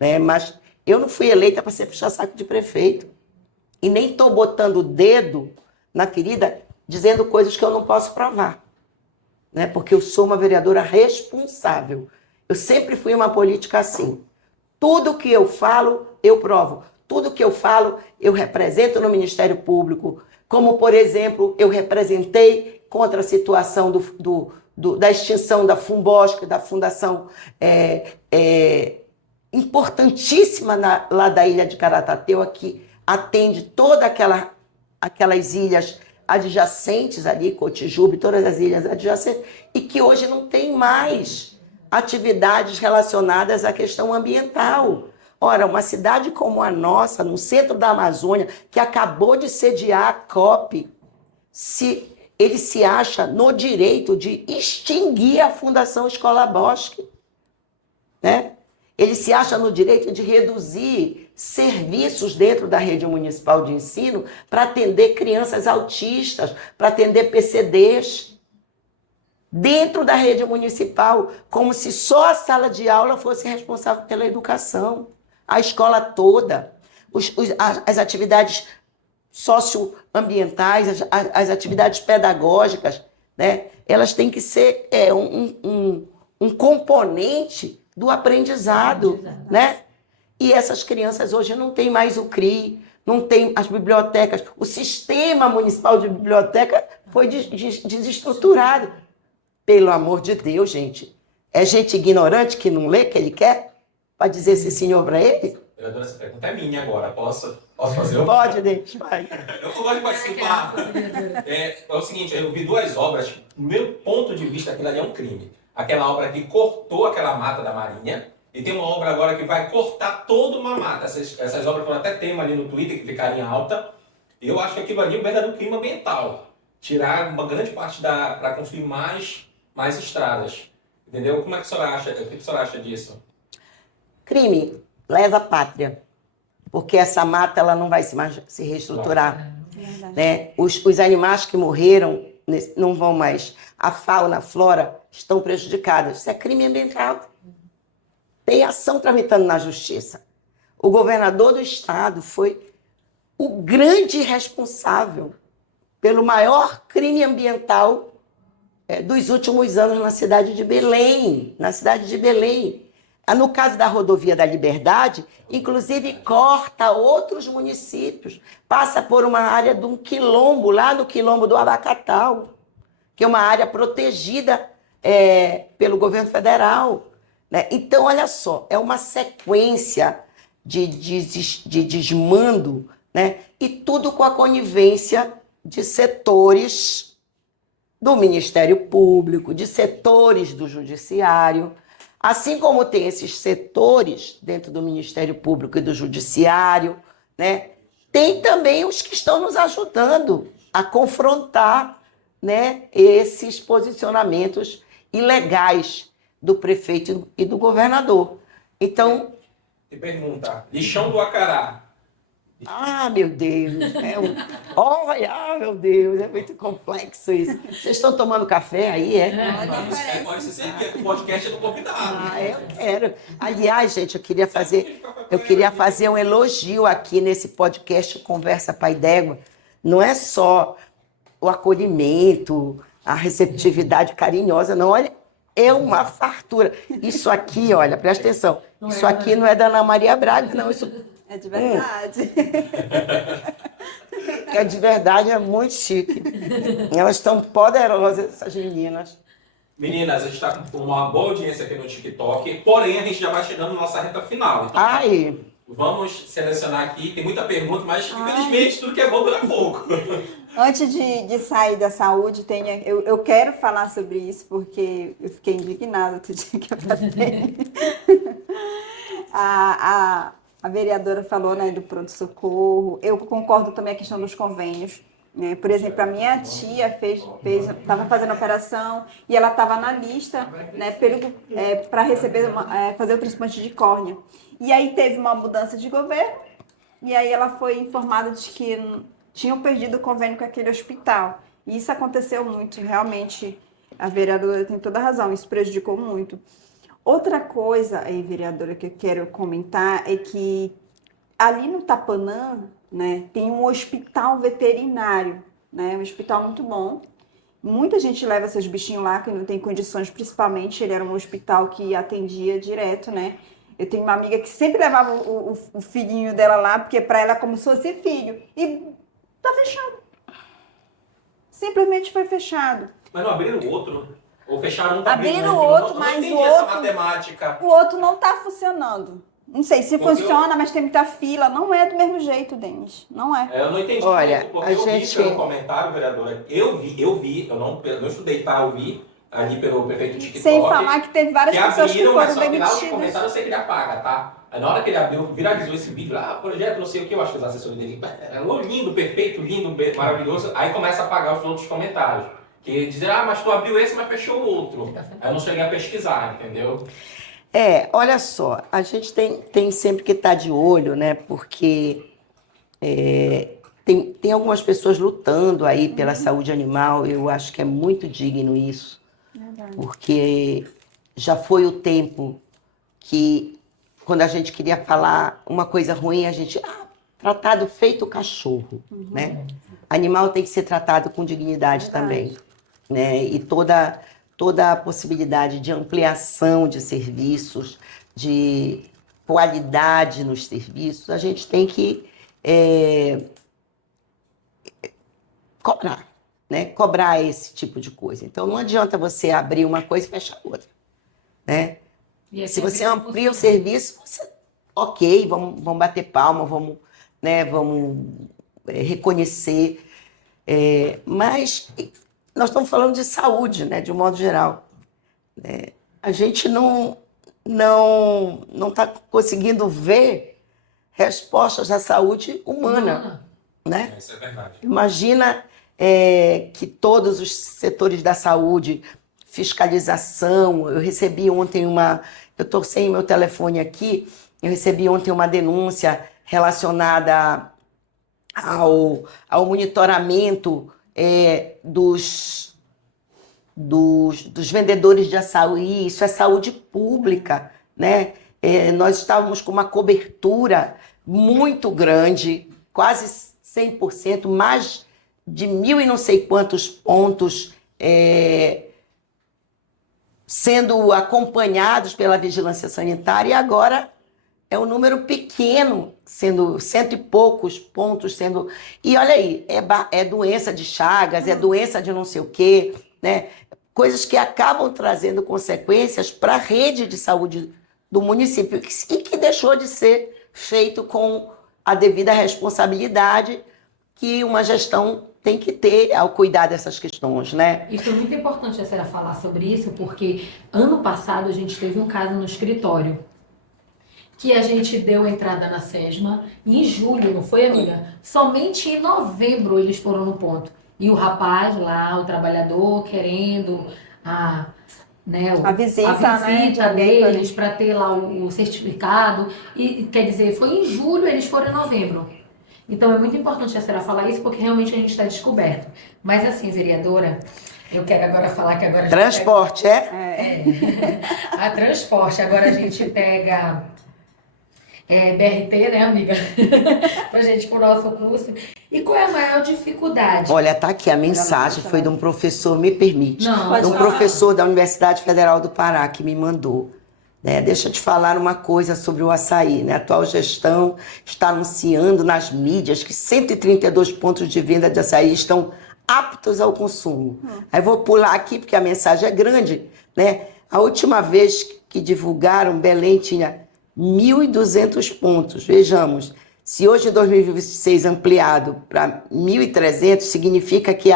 Né? Mas eu não fui eleita para ser puxa-saco de prefeito. E nem estou botando o dedo na ferida, dizendo coisas que eu não posso provar. Né? Porque eu sou uma vereadora responsável. Eu sempre fui uma política assim. Tudo que eu falo, eu provo. Tudo que eu falo, eu represento no Ministério Público. Como, por exemplo, eu representei contra a situação da extinção da FUNBOSC, da Fundação importantíssima lá da ilha de Caratateu, que atende todas aquelas ilhas adjacentes ali, Cotijuba, todas as ilhas adjacentes, e que hoje não tem mais atividades relacionadas à questão ambiental. Ora, uma cidade como a nossa, no centro da Amazônia, que acabou de sediar a COP, ele se acha no direito de extinguir a Fundação Escola Bosque, né? Ele se acha no direito de reduzir serviços dentro da rede municipal de ensino para atender crianças autistas, para atender PCDs, dentro da rede municipal, como se só a sala de aula fosse responsável pela educação, a escola toda, as atividades socioambientais, as atividades pedagógicas, né? Elas têm que ser um componente do aprendizado, né? E essas crianças hoje não têm mais o CRI, não tem as bibliotecas. O sistema municipal de biblioteca foi desestruturado. Pelo amor de Deus, gente. É gente ignorante que não lê, que ele quer? Para dizer esse senhor para ele? Vereadora, essa pergunta é minha agora. Posso fazer? Pode, Deus, vai. Eu não gosto de participar. É o seguinte, eu vi duas obras. Do meu ponto de vista, aquilo ali é um crime. aquela obra que cortou aquela mata da Marinha, e tem uma obra agora que vai cortar toda uma mata. Essas obras foram até tema ali no Twitter, que ficaram em alta. Eu acho que aquilo ali é um verdadeiro crime ambiental. Tirar uma grande parte para construir mais estradas. Entendeu? Como é que a senhora acha? O que a senhora acha disso? Crime, lesa pátria. Porque essa mata ela não vai se reestruturar. Né? Os animais que morreram não vão mais. A fauna, a flora estão prejudicadas. Isso é crime ambiental. Tem ação tramitando na justiça. O governador do estado foi o grande responsável pelo maior crime ambiental dos últimos anos na cidade de Belém. Na cidade de Belém. No caso da Rodovia da Liberdade, inclusive corta outros municípios. Passa por uma área de um quilombo, lá no quilombo do Abacatal, que é uma área protegida pelo governo federal. Né? Então, olha só, é uma sequência de desmando, né? E tudo com a conivência de setores do Ministério Público, de setores do Judiciário. Assim como tem esses setores dentro do Ministério Público e do Judiciário, né? Tem também os que estão nos ajudando a confrontar, né, esses posicionamentos ilegais do prefeito e do governador. Então... E pergunta, lixão do Acará. Ah, meu Deus. Olha, meu Deus, é muito complexo isso. Vocês estão tomando café aí, Pode ser sempre que o podcast é do convidado. Eu quero. Aliás, gente, eu queria fazer um elogio aqui nesse podcast Conversa Pai d'Égua. Não é só o acolhimento, a receptividade carinhosa, não. Olha, é uma fartura. Isso aqui, olha, presta atenção. Isso aqui não é da Ana Maria Braga, não. Isso... É de verdade. É de verdade, é muito chique. Elas estão poderosas, essas meninas. Meninas, a gente está com uma boa audiência aqui no TikTok, porém a gente já vai chegando na nossa reta final. Então, Ai. Vamos selecionar aqui, tem muita pergunta, mas infelizmente tudo que é bom dura pouco. Antes de sair da saúde, eu quero falar sobre isso, porque eu fiquei indignada outro dia que eu passei. A vereadora falou, né, do pronto-socorro. Eu concordo também com a questão dos convênios. Né? Por exemplo, a minha tia estava fazendo operação e ela estava na lista, né, para fazer o transplante de córnea. E aí teve uma mudança de governo e aí ela foi informada de que tinham perdido o convênio com aquele hospital. E isso aconteceu muito, realmente. A vereadora tem toda a razão, isso prejudicou muito. Outra coisa aí, vereadora, que eu quero comentar é que ali no Tapanã, né, tem um hospital veterinário, né, um hospital muito bom. Muita gente leva seus bichinhos lá, que não tem condições, principalmente. Ele era um hospital que atendia direto, né? Eu tenho uma amiga que sempre levava o filhinho dela lá, porque para ela é como se fosse filho. E tá fechado. Simplesmente foi fechado. Mas não abriram o outro? Ou fecharam um Abriram o outro, mas não entendi o outro... essa matemática. O outro não tá funcionando. Não sei se funciona, mas tem muita fila. Não é do mesmo jeito, Denis. Não é. Eu não entendi. Olha, porque eu vi pelo comentário, vereadora. Eu vi. Eu não estudei, tá? Eu vi ali pelo prefeito TikTok. Sem falar que teve várias pessoas que foram mas só que demitidas. no comentário eu sei que ele apaga, tá? Aí na hora que ele abriu, viralizou esse vídeo lá, projeto, não sei o que, eu acho que os assessores dele, lindo, perfeito, lindo, maravilhoso. Aí começa a apagar os outros comentários. Que dizem, mas tu abriu esse, mas fechou o outro. Aí eu não cheguei a pesquisar, entendeu? Olha só, a gente tem sempre que estar de olho, né? Porque tem algumas pessoas lutando aí pela saúde animal. Eu acho que é muito digno isso. Verdade. Porque já foi o tempo que, quando a gente queria falar uma coisa ruim, a gente... tratado feito cachorro, né? Animal tem que ser tratado com dignidade também. Né? E toda a possibilidade de ampliação de serviços, de qualidade nos serviços, a gente tem que cobrar, né? Cobrar esse tipo de coisa. Então, não adianta você abrir uma coisa e fechar outra. Né? Se você amplia o serviço, ok, vamos bater palma, vamos reconhecer. Mas... nós estamos falando de saúde, né, de um modo geral. A gente não está conseguindo ver respostas à saúde humana, né? Isso é verdade. Imagina que todos os setores da saúde, fiscalização, eu recebi ontem eu estou sem meu telefone aqui, eu recebi ontem uma denúncia relacionada ao monitoramento dos vendedores de açaí. Isso é saúde pública, né? Nós estávamos com uma cobertura muito grande, quase 100%, mais de 1.000 e não sei quantos pontos sendo acompanhados pela vigilância sanitária, e agora é um número pequeno, sendo 100 e poucos pontos sendo... E olha aí, é doença de Chagas, é doença de não sei o quê, né? Coisas que acabam trazendo consequências para a rede de saúde do município e que deixou de ser feito com a devida responsabilidade que uma gestão tem que ter ao cuidar dessas questões, né? Isso é muito importante a senhora falar sobre isso, porque ano passado a gente teve um caso no escritório que a gente deu entrada na SESMA em julho, não foi, amiga? Somente em novembro eles foram no ponto. E o rapaz lá, o trabalhador, querendo a visita, né, deles para ter lá o certificado. E quer dizer, foi em julho, eles foram em novembro. Então é muito importante a senhora falar isso, porque realmente a gente está descoberto. Mas assim, vereadora, eu quero agora falar que agora... Transporte, A transporte. Agora a gente pega... BRT, né, amiga? Pra gente ir pro nosso curso. E qual é a maior dificuldade? Olha, tá aqui a mensagem, foi de um professor, me permite, Não, de um professor da Universidade Federal do Pará que me mandou. Deixa eu te falar uma coisa sobre o açaí, né? A atual gestão está anunciando nas mídias que 132 pontos de venda de açaí estão aptos ao consumo. Aí vou pular aqui porque a mensagem é grande, né? A última vez que divulgaram, Belém tinha 1.200 pontos. Vejamos, se hoje em 2026 ampliado para 1.300, significa que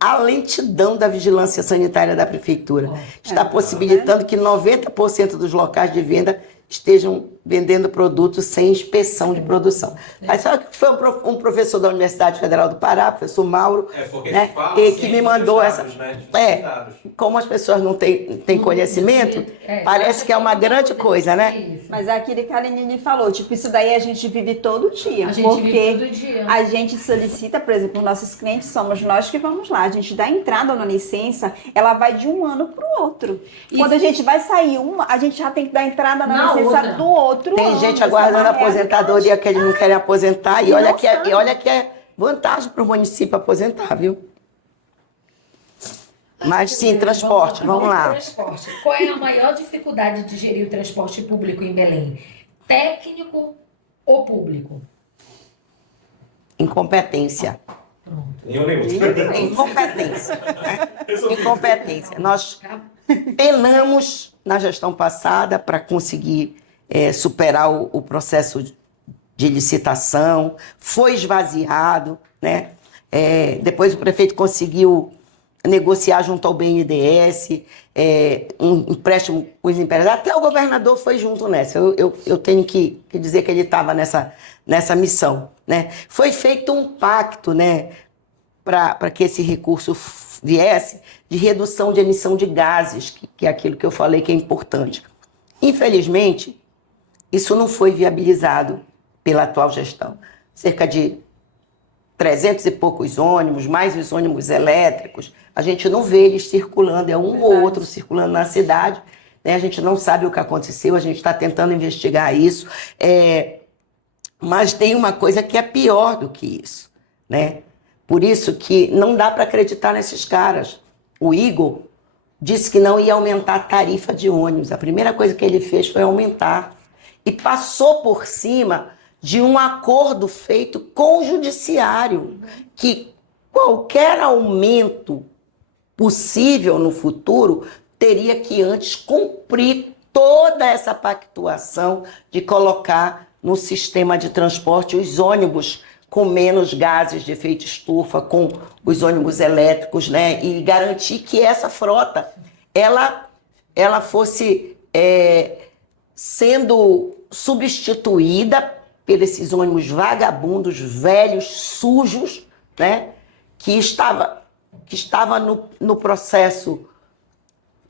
a lentidão da vigilância sanitária da prefeitura está possibilitando que 90% dos locais de venda estejam vendendo produtos sem inspeção de produção. Aí só que foi um professor da Universidade Federal do Pará, professor Mauro, né, que me mandou essa... Como as pessoas não têm conhecimento, parece que é uma grande coisa, né? Mas é aquilo que a Aline falou, tipo, isso daí a gente vive todo dia. A gente vive todo dia. A gente solicita, por exemplo, nossos clientes, somos nós que vamos lá. A gente dá entrada na licença, ela vai de um ano para o outro. Quando a gente vai sair a gente já tem que dar entrada na licença do outro. Tem gente aguardando a aposentadoria que eles não querem aposentar. E olha que é vantagem para o município aposentar, viu? Mas sim, transporte, vamos lá. Transporte. Qual é a maior dificuldade de gerir o transporte público em Belém? Técnico ou público? Incompetência. Incompetência. Incompetência. Nós penamos na gestão passada para conseguir superar o processo de licitação, foi esvaziado, né? Depois o prefeito conseguiu negociar junto ao BNDES, um empréstimo com os empresários, até o governador foi junto nessa. Eu tenho que dizer que ele estava nessa missão, né? Foi feito um pacto, né, para que esse recurso viesse, de redução de emissão de gases, que é aquilo que eu falei que é importante. Infelizmente, isso não foi viabilizado pela atual gestão. Cerca de 300 e poucos ônibus, mais os ônibus elétricos, a gente não vê eles circulando, é um ou outro circulando na cidade, né? A gente não sabe o que aconteceu, a gente está tentando investigar isso, mas tem uma coisa que é pior do que isso, né? Por isso que não dá para acreditar nesses caras. O Igor disse que não ia aumentar a tarifa de ônibus, a primeira coisa que ele fez foi aumentar, e passou por cima de um acordo feito com o judiciário, que qualquer aumento possível no futuro teria que antes cumprir toda essa pactuação de colocar no sistema de transporte os ônibus com menos gases de efeito estufa, com os ônibus elétricos, né? E garantir que essa frota ela fosse sendo substituída por esses ônibus vagabundos, velhos, sujos, né? que estava no processo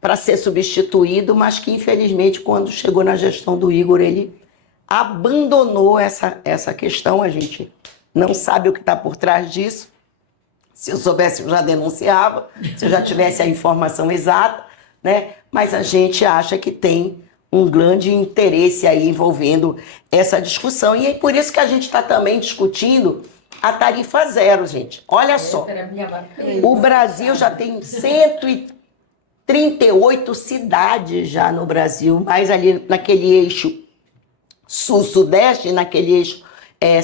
para ser substituído, mas que, infelizmente, quando chegou na gestão do Igor, ele abandonou essa questão. A gente não sabe o que está por trás disso. Se eu soubesse, eu já denunciava, se eu já tivesse a informação exata, né? Mas a gente acha que tem um grande interesse aí envolvendo essa discussão. E é por isso que a gente está também discutindo a tarifa zero, gente. Olha só, o Brasil já tem 138 cidades já no Brasil, mas ali naquele eixo sul-sudeste, naquele eixo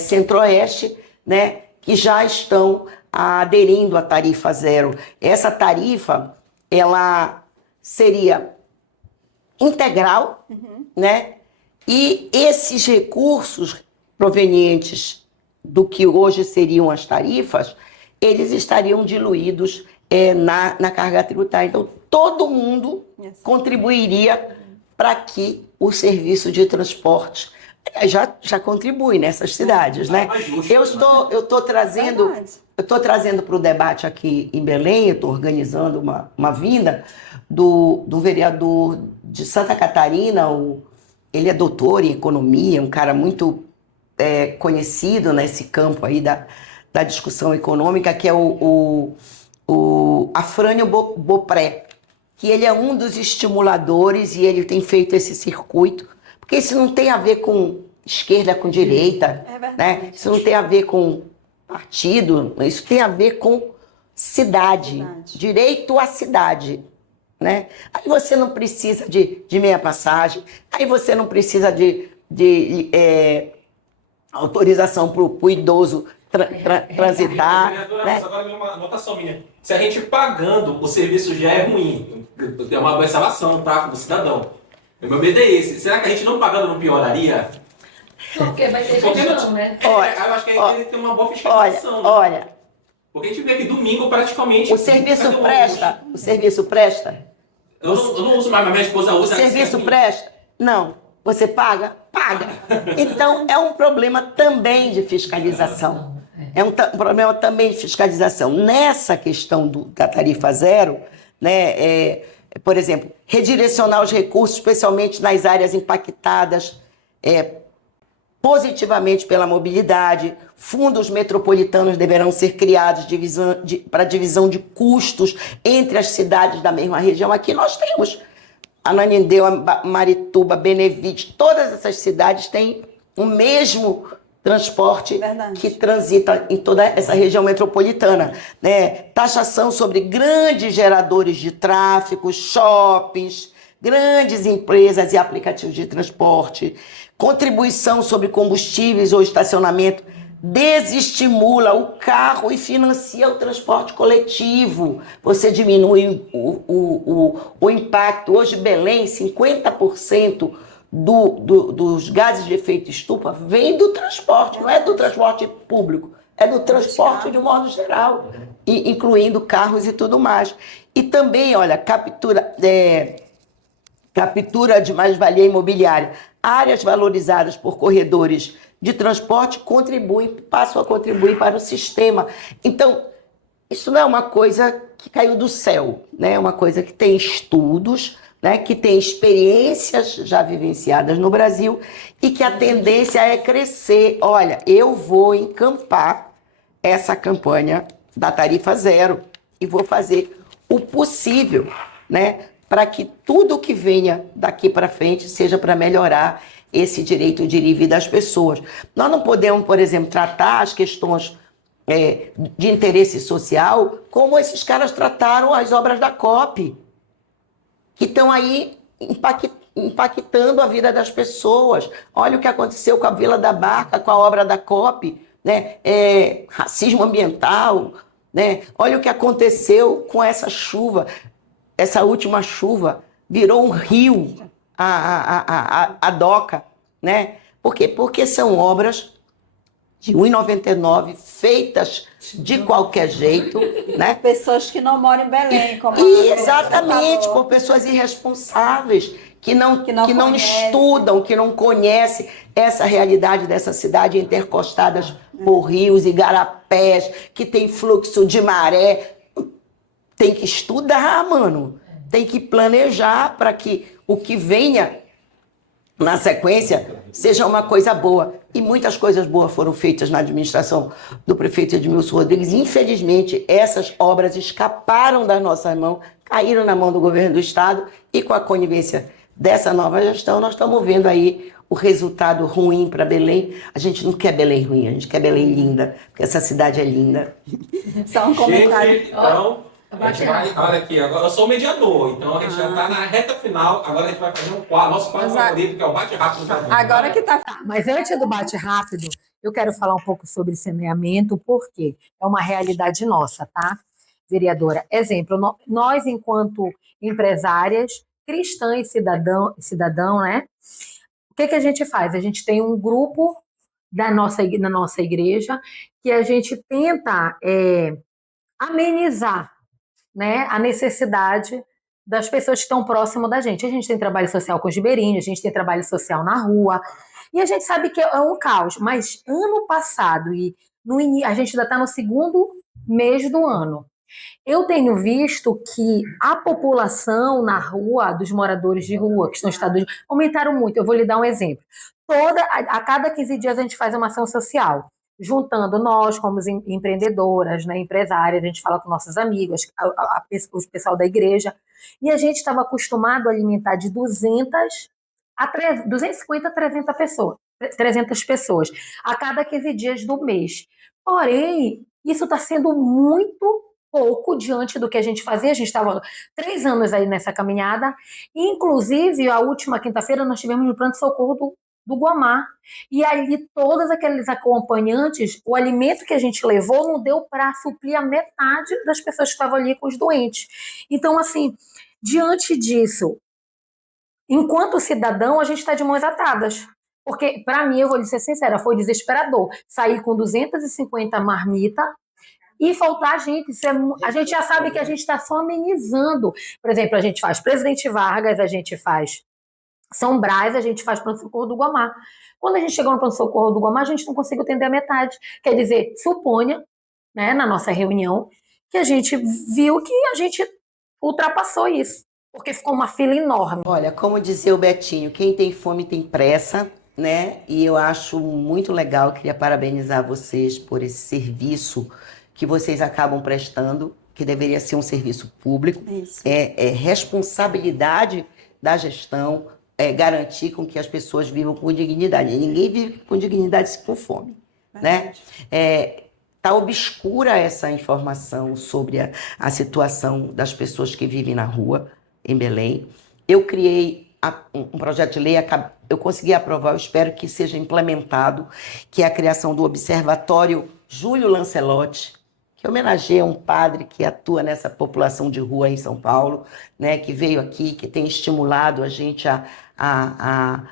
centro-oeste, né, que já estão aderindo à tarifa zero. Essa tarifa, ela seria integral, né? E esses recursos provenientes do que hoje seriam as tarifas, eles estariam diluídos na carga tributária. Então, todo mundo contribuiria para que o serviço de transporte já contribui nessas cidades, né? Eu estou trazendo para o debate aqui em Belém, eu estou organizando uma vinda do vereador de Santa Catarina, ele é doutor em economia, um cara muito conhecido nesse campo aí da discussão econômica, que é o Afrânio Bopré, que ele é um dos estimuladores e ele tem feito esse circuito, porque isso não tem a ver com esquerda, com direita, né? Isso não tem a ver com partido, isso tem a ver com cidade, direito à cidade, né? Aí você não precisa de meia passagem, aí você não precisa de autorização para o idoso transitar. Vereadora, agora uma anotação minha. Se a gente pagando, o serviço já é ruim, é uma observação, tá, do cidadão. O meu medo é esse. Será que a gente não pagando não pioraria? Porque vai ter gestão, né? Eu acho que aí tem uma boa fiscalização. Olha. Porque a gente vê que domingo praticamente... O serviço presta? O serviço presta? Eu não uso mais, mas minha esposa usa. O serviço presta? Não. Você paga? Paga. Então, é um problema também de fiscalização. É um problema também de fiscalização. Nessa questão da tarifa zero, né, por exemplo, redirecionar os recursos, especialmente nas áreas impactadas positivamente pela mobilidade. Fundos metropolitanos deverão ser criados para divisão de custos entre as cidades da mesma região. Aqui nós temos Ananindeua, Marituba, Benevite, todas essas cidades têm o mesmo transporte que transita em toda essa região metropolitana, né? Taxação sobre grandes geradores de tráfego, shoppings, grandes empresas e aplicativos de transporte, contribuição sobre combustíveis ou estacionamento, desestimula o carro e financia o transporte coletivo. Você diminui o impacto. Hoje, Belém, 50% dos gases de efeito estufa vem do transporte, não é do transporte público, é do transporte de modo geral, incluindo carros e tudo mais. E também, olha, captura de mais-valia imobiliária. Áreas valorizadas por corredores de transporte passam a contribuir para o sistema. Então, isso não é uma coisa que caiu do céu, né? É uma coisa que tem estudos, né? Que tem experiências já vivenciadas no Brasil e que a tendência é crescer. Olha, eu vou encampar essa campanha da tarifa zero e vou fazer o possível, né? Para que tudo que venha daqui para frente seja para melhorar esse direito de ir e vir das pessoas. Nós não podemos, por exemplo, tratar as questões de interesse social como esses caras trataram as obras da COP, que estão aí impactando a vida das pessoas. Olha o que aconteceu com a Vila da Barca, com a obra da COP, né? Racismo ambiental, né? Olha o que aconteceu com essa chuva. Essa última chuva virou um rio, a Doca, né? Por quê? Porque são obras de R$ 1,99, feitas de qualquer jeito, né? Pessoas que não moram em Belém, como E a exatamente, falou. por pessoas irresponsáveis, que não conhece. estudam, que não conhecem essa realidade dessa cidade, intercostadas por rios, igarapés, que tem fluxo de maré. Tem que estudar, mano. Tem que planejar para que o que venha na sequência seja uma coisa boa. E muitas coisas boas foram feitas na administração do prefeito Edmilson Rodrigues. Infelizmente, essas obras escaparam das nossas mãos, caíram na mão do governo do estado, e com a conivência dessa nova gestão, nós estamos vendo aí o resultado ruim para Belém. A gente não quer Belém ruim, a gente quer Belém linda, porque essa cidade é linda. Só um comentário. Gente, então, a gente vai, olha aqui, agora eu sou o mediador, então a gente já está na reta final, agora a gente vai fazer nosso quadro favorito, que é o bate-rápido. Agora que tá. Mas antes do bate rápido, eu quero falar um pouco sobre saneamento, porque é uma realidade nossa, tá, vereadora? Exemplo, nós, enquanto empresárias, cristãs e cidadão, né? O que a gente faz? A gente tem um grupo na nossa igreja que a gente tenta amenizar, né, a necessidade das pessoas que estão próximo da gente. A gente tem trabalho social com os ribeirinhos, a gente tem trabalho social na rua, e a gente sabe que é um caos, mas ano passado, a gente ainda está no segundo mês do ano, eu tenho visto que a população na rua, dos moradores de rua, que estão em estado de... aumentaram muito. Eu vou lhe dar um exemplo. A cada 15 dias a gente faz uma ação social, juntando nós como empreendedoras, né, empresárias, a gente fala com nossos amigos, o pessoal da igreja, e a gente estava acostumado a alimentar de 250 a 300 pessoas a cada 15 dias do mês. Porém, isso está sendo muito pouco diante do que a gente fazia. A gente estava 3 anos aí nessa caminhada, inclusive a última quinta-feira nós tivemos no pronto-socorro do Guamá, e ali todos aqueles acompanhantes, o alimento que a gente levou não deu para suprir a metade das pessoas que estavam ali com os doentes. Então, assim, diante disso, enquanto cidadão, a gente está de mãos atadas. Porque, para mim, eu vou lhe ser sincera, foi desesperador. Sair com 250 marmitas e faltar gente. A gente já sabe que a gente está só amenizando. Por exemplo, a gente faz Presidente Vargas, a gente faz São Brás, a gente faz pronto-socorro do Guamá. Quando a gente chegou no pronto-socorro do Guamá, a gente não conseguiu atender a metade. Quer dizer, suponha, né, na nossa reunião, que a gente viu que a gente ultrapassou isso, porque ficou uma fila enorme. Olha, como dizia o Betinho, quem tem fome tem pressa, né? E eu acho muito legal, queria parabenizar vocês por esse serviço que vocês acabam prestando, que deveria ser um serviço público. Isso. É responsabilidade da gestão garantir com que as pessoas vivam com dignidade. Ninguém vive com dignidade com fome, né? Tá obscura essa informação sobre a situação das pessoas que vivem na rua, em Belém. Eu criei um projeto de lei, eu consegui aprovar, eu espero que seja implementado, que é a criação do Observatório Júlio Lancelotti, que homenageia um padre que atua nessa população de rua em São Paulo, né, que veio aqui, que tem estimulado a gente a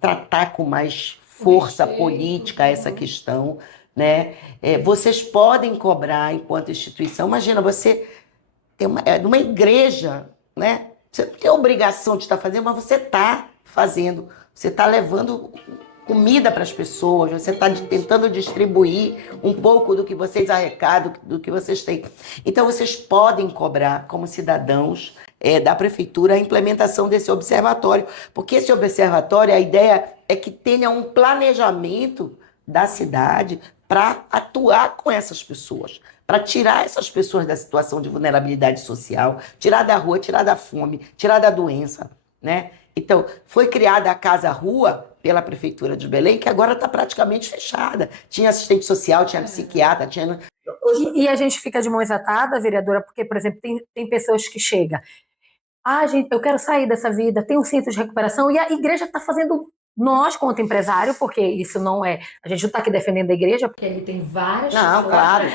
tratar com mais força política essa questão, né? Vocês podem cobrar enquanto instituição. Imagina, você tem uma igreja, né? Você não tem obrigação de estar fazendo, mas você está fazendo. Você está levando comida para as pessoas, você está tentando distribuir um pouco do que vocês arrecadam, do que vocês têm. Então, vocês podem cobrar, como cidadãos da prefeitura, a implementação desse observatório. Porque esse observatório, a ideia é que tenha um planejamento da cidade para atuar com essas pessoas, para tirar essas pessoas da situação de vulnerabilidade social, tirar da rua, tirar da fome, tirar da doença, né? Então, foi criada a Casa Rua pela Prefeitura de Belém, que agora está praticamente fechada. Tinha assistente social, tinha psiquiatra, tinha... E a gente fica de mãos atadas, vereadora, porque, por exemplo, tem pessoas que chegam. Gente, eu quero sair dessa vida, tem um centro de recuperação, e a igreja está fazendo... Nós, quanto empresário, porque isso não é... A gente não está aqui defendendo a igreja, porque ele tem várias Não, claro.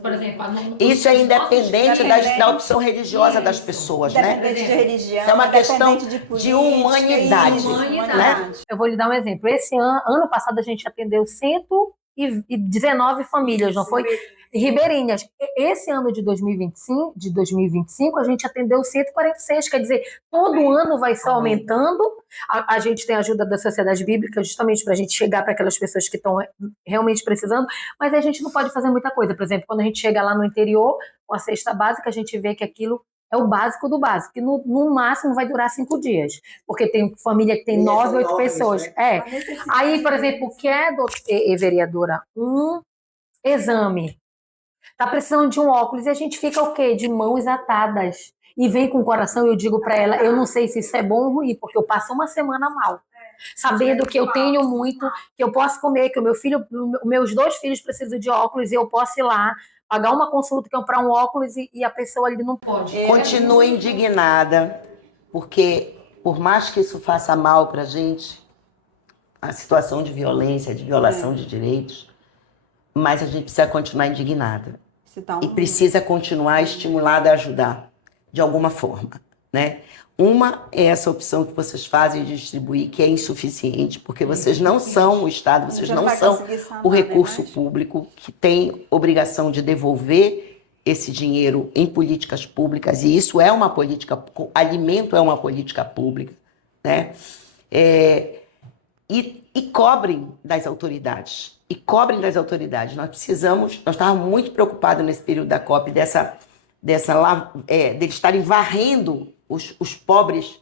Por exemplo, isso é independente da opção religiosa das pessoas, né? Independente de religião, isso é uma questão de política, de humanidade. Né? Eu vou lhe dar um exemplo. Esse ano passado, a gente atendeu e 19 famílias, não foi? Ribeirinhas. Esse ano de 2025, a gente atendeu 146, quer dizer, todo ano vai só aumentando. A gente tem a ajuda da Sociedade Bíblica justamente para a gente chegar para aquelas pessoas que estão realmente precisando, mas a gente não pode fazer muita coisa. Por exemplo, quando a gente chega lá no interior, com a cesta básica, a gente vê que aquilo é o básico do básico, que no máximo vai durar 5 dias, porque tem família que tem 9, 8 pessoas. Né? Aí, por exemplo, quer, vereadora, um exame, tá precisando de um óculos e a gente fica o quê? De mãos atadas. E vem com o coração, eu digo para ela, eu não sei se isso é bom ou ruim, porque eu passo uma semana mal. Sabendo que eu tenho muito, que eu posso comer, que o meu filho, meus 2 filhos precisam de óculos e eu posso ir lá, pagar uma consulta, comprar um óculos e a pessoa ali não pode. Continue indignada, porque por mais que isso faça mal pra gente, a situação de violência, de violação de direitos, mas a gente precisa continuar indignada. E precisa continuar estimulada a ajudar, de alguma forma, né? Uma é essa opção que vocês fazem de distribuir, que é insuficiente, porque vocês não são o Estado, vocês não são o recurso público que tem obrigação de devolver esse dinheiro em políticas públicas, e isso é uma política, alimento é uma política pública, né? E cobrem das autoridades. E cobrem das autoridades. Nós estávamos muito preocupados nesse período da COP, deles estarem varrendo os pobres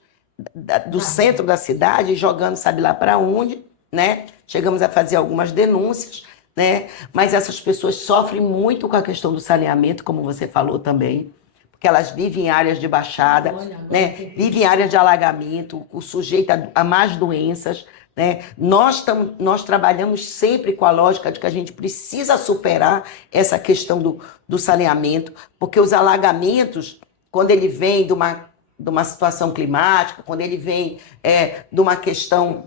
do centro da cidade, jogando sabe lá para onde, né? Chegamos a fazer algumas denúncias, né? Mas essas pessoas sofrem muito com a questão do saneamento, como você falou também, porque elas vivem em áreas de baixada, né? Vivem em áreas de alagamento, sujeita a mais doenças, né? Nós trabalhamos sempre com a lógica de que a gente precisa superar essa questão do saneamento, porque os alagamentos, quando ele vem de uma situação climática, quando ele vem de uma questão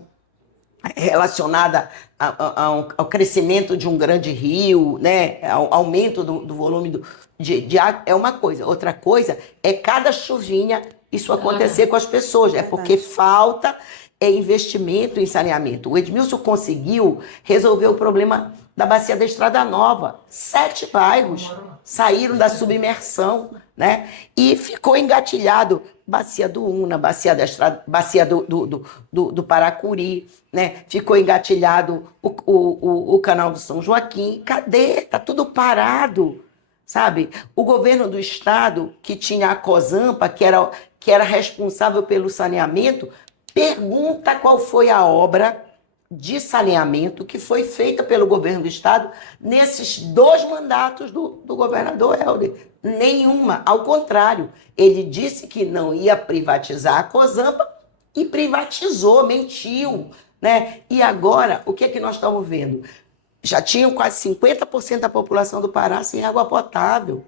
relacionada ao crescimento de um grande rio, né? Ao aumento do volume de água, é uma coisa. Outra coisa é cada chuvinha isso acontecer com as pessoas. É porque falta investimento em saneamento. O Edmilson conseguiu resolver o problema da Bacia da Estrada Nova. 7 bairros saíram da submersão, né? E ficou engatilhado Bacia do Una, Bacia da Estrada, Bacia do Paracuri, né? Ficou engatilhado o canal do São Joaquim. Cadê? Tá tudo parado, sabe? O governo do estado, que tinha a Cosampa, que era responsável pelo saneamento, pergunta qual foi a obra de saneamento que foi feita pelo governo do estado nesses 2 mandatos do governador Helder. Nenhuma. Ao contrário, ele disse que não ia privatizar a Cosampa e privatizou, mentiu, né? E agora, o que é que nós estamos vendo? Já tinham quase 50% da população do Pará sem água potável.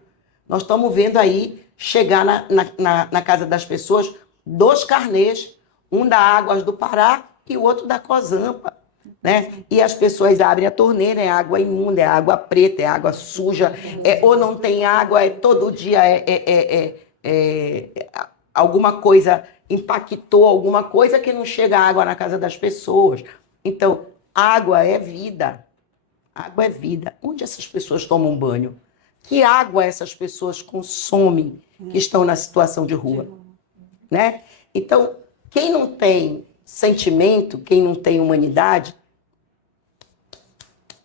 Nós estamos vendo aí chegar na casa das pessoas 2 carnês, um da Águas do Pará e o outro da Cosampa, né? E as pessoas abrem a torneira, é água imunda, é água preta, é água suja, ou não tem água, todo dia alguma coisa impactou, alguma coisa que não chega água na casa das pessoas. Então, água é vida. Água é vida. Onde essas pessoas tomam banho? Que água essas pessoas consomem que estão na situação de rua, né? Então, quem não tem sentimento, quem não tem humanidade,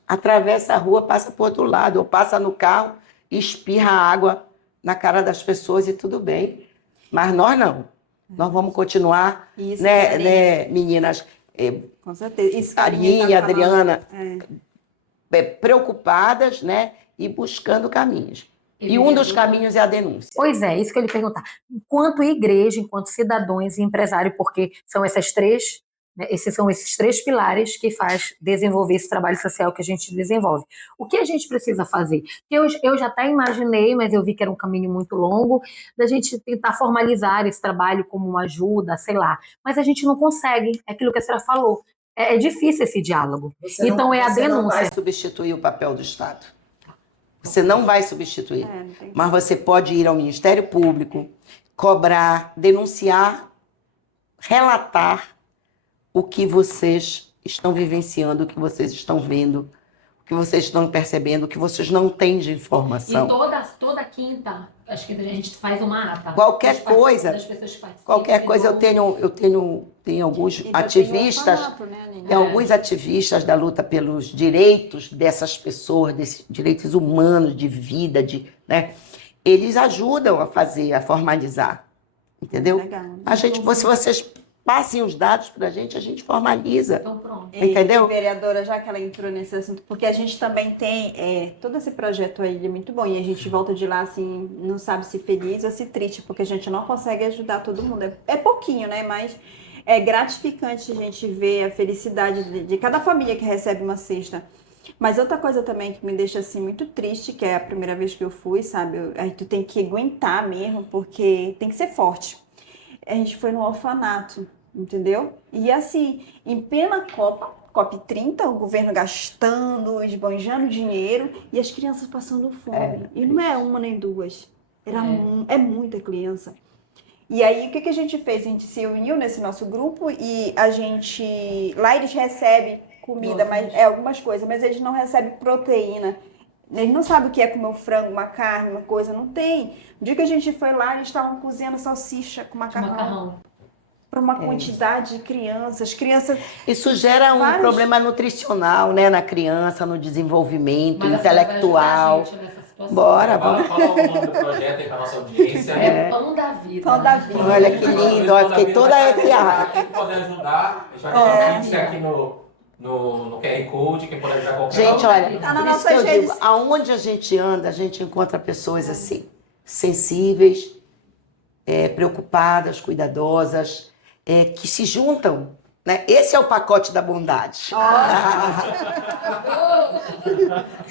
atravessa a rua, passa para o outro lado, ou passa no carro e espirra água na cara das pessoas e tudo bem. Mas nós não. Nós vamos continuar, isso, né, meninas? Com certeza. Isso, Arinha, Adriana, preocupadas, né, e buscando caminhos. E um dos caminhos é a denúncia. Pois é, isso que eu lhe perguntar. Enquanto igreja, enquanto cidadãos e empresário, porque são esses 3 pilares que faz desenvolver esse trabalho social que a gente desenvolve. O que a gente precisa fazer? Eu já até imaginei, mas eu vi que era um caminho muito longo, da gente tentar formalizar esse trabalho como uma ajuda, sei lá. Mas a gente não consegue, é aquilo que a senhora falou. É difícil esse diálogo. Então é a denúncia. Você não vai substituir o papel do Estado. Você não vai substituir, mas você pode ir ao Ministério Público, cobrar, denunciar, relatar o que vocês estão vivenciando, o que vocês estão vendo, o que vocês estão percebendo, que vocês não têm de E informação. toda quinta, acho que a gente faz uma ata. Qualquer Das coisa, das pessoas que participam, Qualquer coisa, eu entendeu? tenho alguns E ainda tem o ativistas, orfanato, né, Aninha? tem alguns ativistas da luta pelos direitos dessas pessoas, desses direitos humanos, de vida, né? Eles ajudam a fazer, a formalizar, entendeu? Legal. Se vocês passem os dados para a gente formaliza, Então pronto. entendeu? E, vereadora, já que ela entrou nesse assunto, porque a gente também tem todo esse projeto aí, ele é muito bom, e a gente volta de lá assim, não sabe se feliz ou se triste, porque a gente não consegue ajudar todo mundo. É pouquinho, né? Mas é gratificante a gente ver a felicidade de cada família que recebe uma cesta. Mas outra coisa também que me deixa assim muito triste, que é a primeira vez que eu fui, sabe? Aí tu tem que aguentar mesmo, porque tem que ser forte. A gente foi no orfanato, entendeu? E assim, em plena COP30, o governo gastando, esbanjando dinheiro e as crianças passando fome. E não é uma nem duas, é muita criança. E aí, o que a gente fez? A gente se uniu nesse nosso grupo e a gente... Lá eles recebem comida, mas algumas coisas, mas eles não recebem proteína. Eles não sabem o que é comer um frango, uma carne, uma coisa, não tem. O dia que a gente foi lá, eles estavam cozinhando salsicha com macarrão. Para uma quantidade de crianças. Isso gera um problema nutricional, né, na criança, no desenvolvimento intelectual. Bora, vamos. Fala o nome do projeto aí para nossa audiência. Pão da Vida. Pão da Vida. Olha que lindo, eu fiquei toda arrepiada. Quem puder ajudar, a gente vai deixar o link aqui no QR Code, quem puder ajudar qualquer Gente, olha, Tá nas por isso que eu nossas digo, redes. aonde a gente anda, a gente encontra pessoas assim, sensíveis, preocupadas, cuidadosas, que se juntam, né? Esse é o pacote da bondade.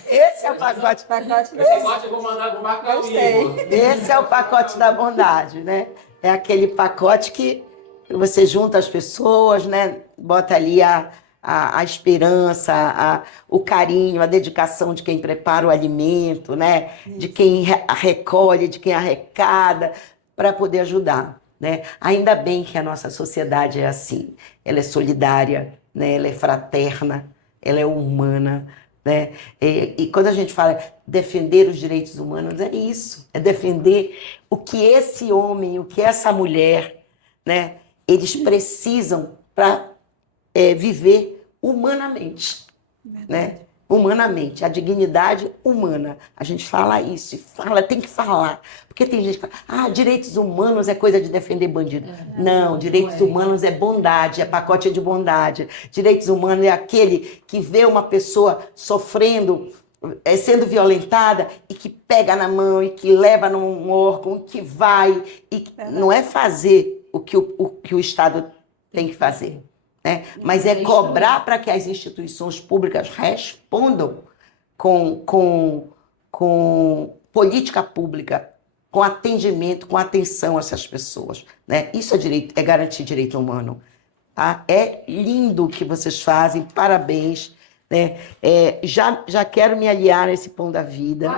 Esse é o pacote. Esse pacote eu vou marcar o Igor. Esse é o pacote da bondade, né? É aquele pacote que você junta as pessoas, né? Bota ali a esperança, o carinho, a dedicação de quem prepara o alimento, né? De quem recolhe, de quem arrecada, para poder ajudar, né? Ainda bem que a nossa sociedade é assim. Ela é solidária, né? Ela é fraterna, ela é humana, né? E quando a gente fala defender os direitos humanos, é isso. É defender o que esse homem, o que essa mulher, né? Eles precisam para viver humanamente, né? Humanamente, a dignidade humana. A gente fala isso, tem que falar. Porque tem gente que fala, direitos humanos é coisa de defender bandido. Não, direitos humanos é bondade, é pacote de bondade. Direitos humanos é aquele que vê uma pessoa sofrendo, sendo violentada e que pega na mão e que leva num órgão, e que vai. E não é fazer o que o Estado tem que fazer. Né? Mas é cobrar para que as instituições públicas respondam com política pública, com atendimento, com atenção a essas pessoas. Né? Isso é garantir direito humano. Tá? É lindo o que vocês fazem, parabéns. Né? Já quero me aliar nesse Pão da Vida.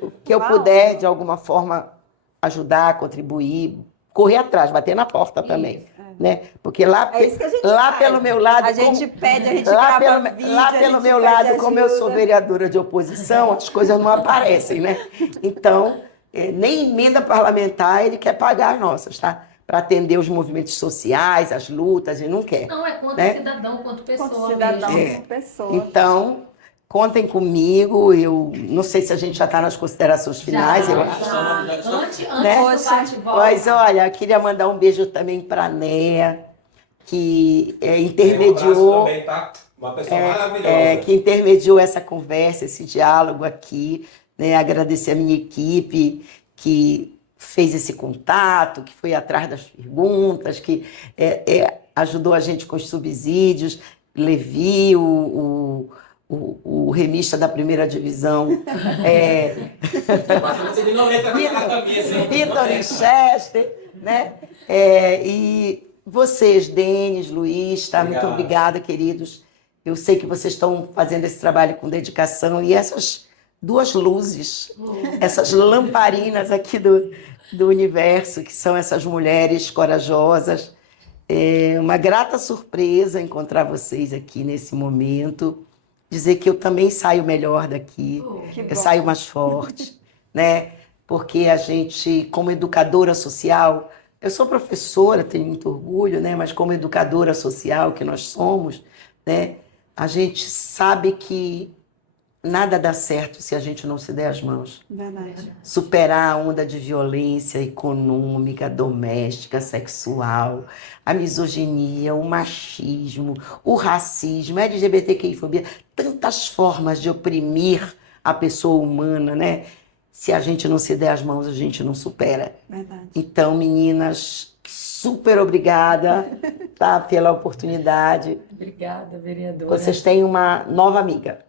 O que eu puder, de alguma forma, ajudar, contribuir, correr atrás, bater na porta também. Né? Porque lá pelo meu lado, a gente grava vídeo, lá pelo meu lado, como eu sou vereadora de oposição, as coisas não aparecem, né? Então, nem emenda parlamentar ele quer pagar as nossas, tá? Para atender os movimentos sociais, as lutas, e não quer. Não, é quanto né? cidadão, quanto pessoa. Quanto cidadão, quanto pessoa. Então, contem comigo. Eu não sei se a gente já está nas considerações finais. Eu acho. Antes Né? do bate-volta. Mas olha, queria mandar um beijo também para a Néa, que intermediou. Também, tá? Uma pessoa maravilhosa. Que intermediou essa conversa, esse diálogo aqui. Né? Agradecer a minha equipe que fez esse contato, que foi atrás das perguntas, que ajudou a gente com os subsídios. Levi, o remista da primeira divisão, Vitor Winchester, né? E vocês, Denis, Luiz, tá? Muito obrigada, queridos. Eu sei que vocês estão fazendo esse trabalho com dedicação e essas duas luzes, essas lamparinas aqui do universo, que são essas mulheres corajosas, É uma grata surpresa encontrar vocês aqui nesse momento. Dizer que eu também saio melhor daqui, Que eu bom. saio mais forte, né? Porque a gente, como educadora social, eu sou professora, tenho muito orgulho, né? Mas como educadora social que nós somos, né? A gente sabe que nada dá certo se a gente não se der as mãos. Verdade. Superar a onda de violência econômica, doméstica, sexual, a misoginia, o machismo, o racismo, a LGBTQI-fobia, tantas formas de oprimir a pessoa humana, né? Se a gente não se der as mãos, a gente não supera. Verdade. Então, meninas, super obrigada, tá, pela oportunidade. Obrigada, vereadora. Vocês têm uma nova amiga.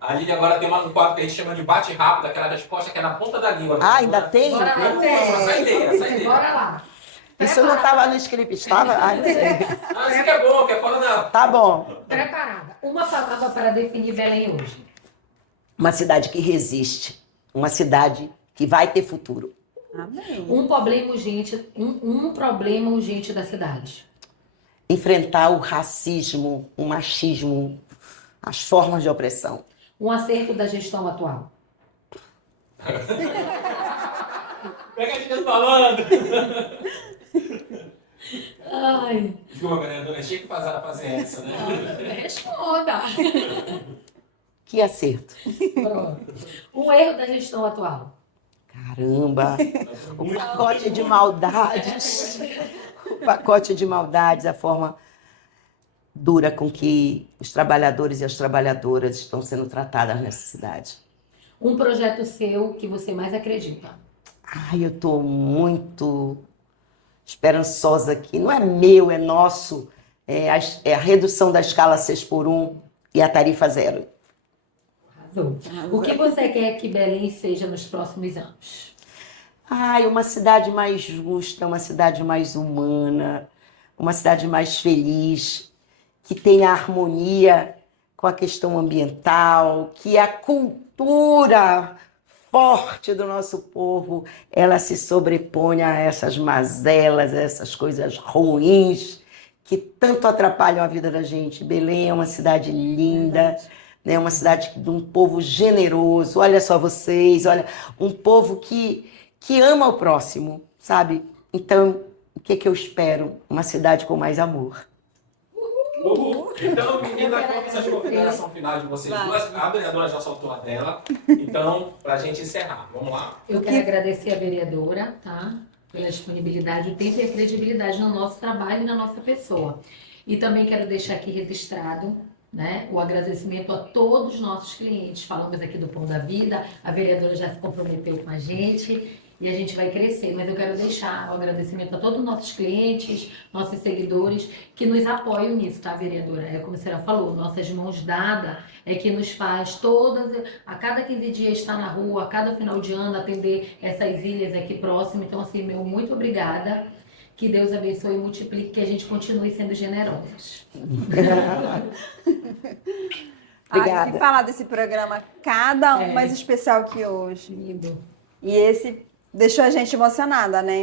A Lili agora tem um quadro que a gente chama de bate rápido, aquela resposta que é na ponta da língua. Ah, ainda tem? Bora lá, Essa ideia. Bora lá. Isso não estava no script, estava? Ah, não sei. Ah, isso que é bom, que é fora da... Tá bom. Preparada. Uma palavra para definir Belém hoje. Uma cidade que resiste, uma cidade que vai ter futuro. Amém. Um problema urgente, um problema urgente da cidade. Enfrentar o racismo, o machismo, as formas de opressão. Um acerto da gestão atual. Pega a gente falando. Ai, Desculpa, vereadora, tinha que fazer essa, né? responda. Que acerto. Pronto. Um erro da gestão atual. Caramba, o pacote de maldades. O pacote de maldades, a forma dura com que os trabalhadores e as trabalhadoras estão sendo tratadas nessa cidade. Um projeto seu que você mais acredita. Ai, eu estou muito esperançosa aqui. Não é meu, é nosso. É a redução da escala 6x1 e a tarifa zero. Arrasou. O que você quer que Belém seja nos próximos anos? Ai, uma cidade mais justa, uma cidade mais humana, uma cidade mais feliz, que tenha harmonia com a questão ambiental, que a cultura forte do nosso povo, ela se sobreponha a essas mazelas, a essas coisas ruins que tanto atrapalham a vida da gente. Belém é uma cidade linda, né? Uma cidade de um povo generoso. Olha só vocês, olha, um povo que ama o próximo, sabe? Então, o que eu espero? Uma cidade com mais amor. Então, menina, qual que seja a consideração final de vocês duas? A vereadora já soltou a dela. Então, pra gente encerrar, vamos lá? Eu quero agradecer a vereadora, tá? Pela disponibilidade, o tempo e a credibilidade no nosso trabalho e na nossa pessoa. E também quero deixar aqui registrado, né, o agradecimento a todos os nossos clientes. Falamos aqui do Pão da Vida, a vereadora já se comprometeu com a gente e a gente vai crescer. Mas eu quero deixar o agradecimento a todos os nossos clientes, nossos seguidores, que nos apoiam nisso, tá, vereadora? É como a senhora falou, nossas mãos dadas é que nos faz a cada 15 dias estar na rua, a cada final de ano atender essas ilhas aqui próximas. Então, assim, meu muito obrigada. Que Deus abençoe e multiplique, que a gente continue sendo generosos. Obrigada. Que falar desse programa, cada um mais especial que hoje. Lindo. E esse deixou a gente emocionada, né?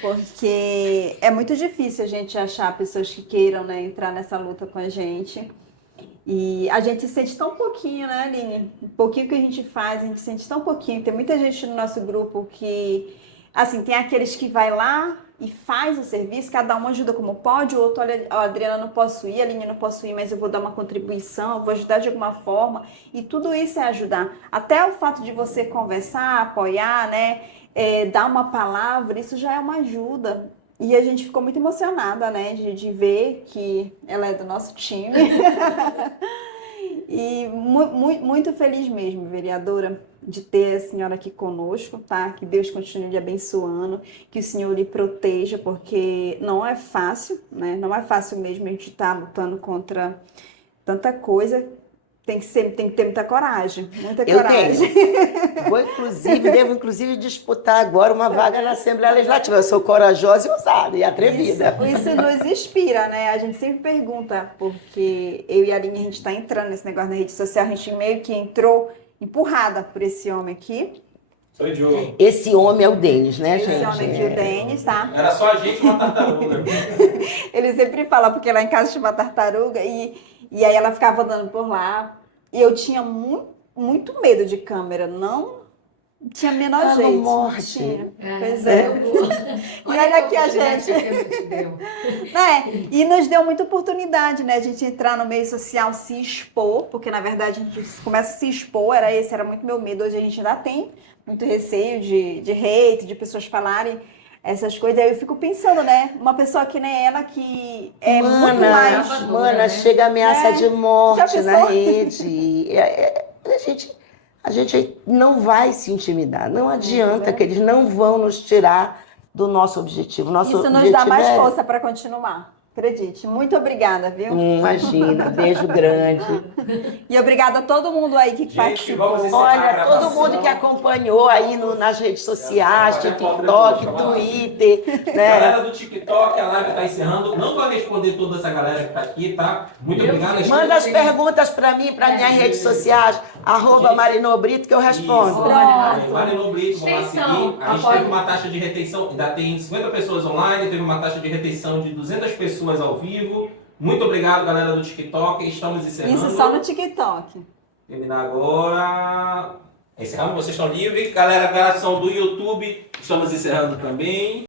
Porque é muito difícil a gente achar pessoas que queiram, né, entrar nessa luta com a gente. E a gente sente tão pouquinho, né, Aline? Um pouquinho que a gente faz, a gente sente tão pouquinho. Tem muita gente no nosso grupo que, assim, tem aqueles que vai lá e faz o serviço, cada um ajuda como pode, o outro, olha, a Adriana não posso ir, a Aline não posso ir, mas eu vou dar uma contribuição, eu vou ajudar de alguma forma, e tudo isso é ajudar. Até o fato de você conversar, apoiar, né, dar uma palavra, isso já é uma ajuda. E a gente ficou muito emocionada, né, de ver que ela é do nosso time. E muito feliz mesmo, vereadora, de ter a senhora aqui conosco, tá? Que Deus continue lhe abençoando, que o Senhor lhe proteja, porque não é fácil, né? Não é fácil mesmo a gente estar lutando contra tanta coisa. Tem que ter muita coragem, muita coragem. Devo inclusive disputar agora uma vaga na Assembleia Legislativa. Eu sou corajosa e ousada e atrevida. Isso nos inspira, né? A gente sempre pergunta, porque eu e a Aline, a gente está entrando nesse negócio na rede social, a gente meio que entrou empurrada por esse homem aqui. Sou idiota. Esse homem é o Denis, né, Esse gente? homem aqui, o Denis, tá? Era só a gente e uma tartaruga. Ele sempre fala, porque lá em casa tinha uma tartaruga e aí ela ficava andando por lá. E eu tinha muito medo de câmera, não tinha a menor Ela não jeito. morde. Tinha. Pois é. E olha aqui a gente. Né? E nos deu muita oportunidade, né? A gente entrar no meio social, se expor, porque na verdade a gente começa a se expor, era muito meu medo. Hoje a gente ainda tem muito receio de hate, de pessoas falarem essas coisas. Aí eu fico pensando, né? Uma pessoa que nem ela, que é muito mais. Mana, chega ameaça É. de morte Já na pensou? rede. A gente não vai se intimidar. Não adianta que eles não vão nos tirar do nosso objetivo. Nosso Isso nos objetivo dá mais é... força para continuar. Acredite. Muito obrigada, viu? Imagina, beijo grande. E obrigada a todo mundo aí que Gente, participou. vamos encerrar a Olha, gravação. todo mundo que acompanhou aí nas redes sociais, TikTok, Twitter, né? Galera do TikTok, a live tá encerrando. Não vai responder toda essa galera que tá aqui, tá? Muito obrigado. Manda as perguntas para mim, para minhas redes sociais, @Marinobrito, que eu respondo. Marino Brito, vamos lá seguir. A gente teve uma taxa de retenção, ainda tem 50 pessoas online, teve uma taxa de retenção de 200 pessoas ao vivo. Muito obrigado, galera do TikTok. Estamos encerrando. Isso só no TikTok. Terminar agora. Encerramos, vocês estão livres. Galera, gravação do YouTube, estamos encerrando também.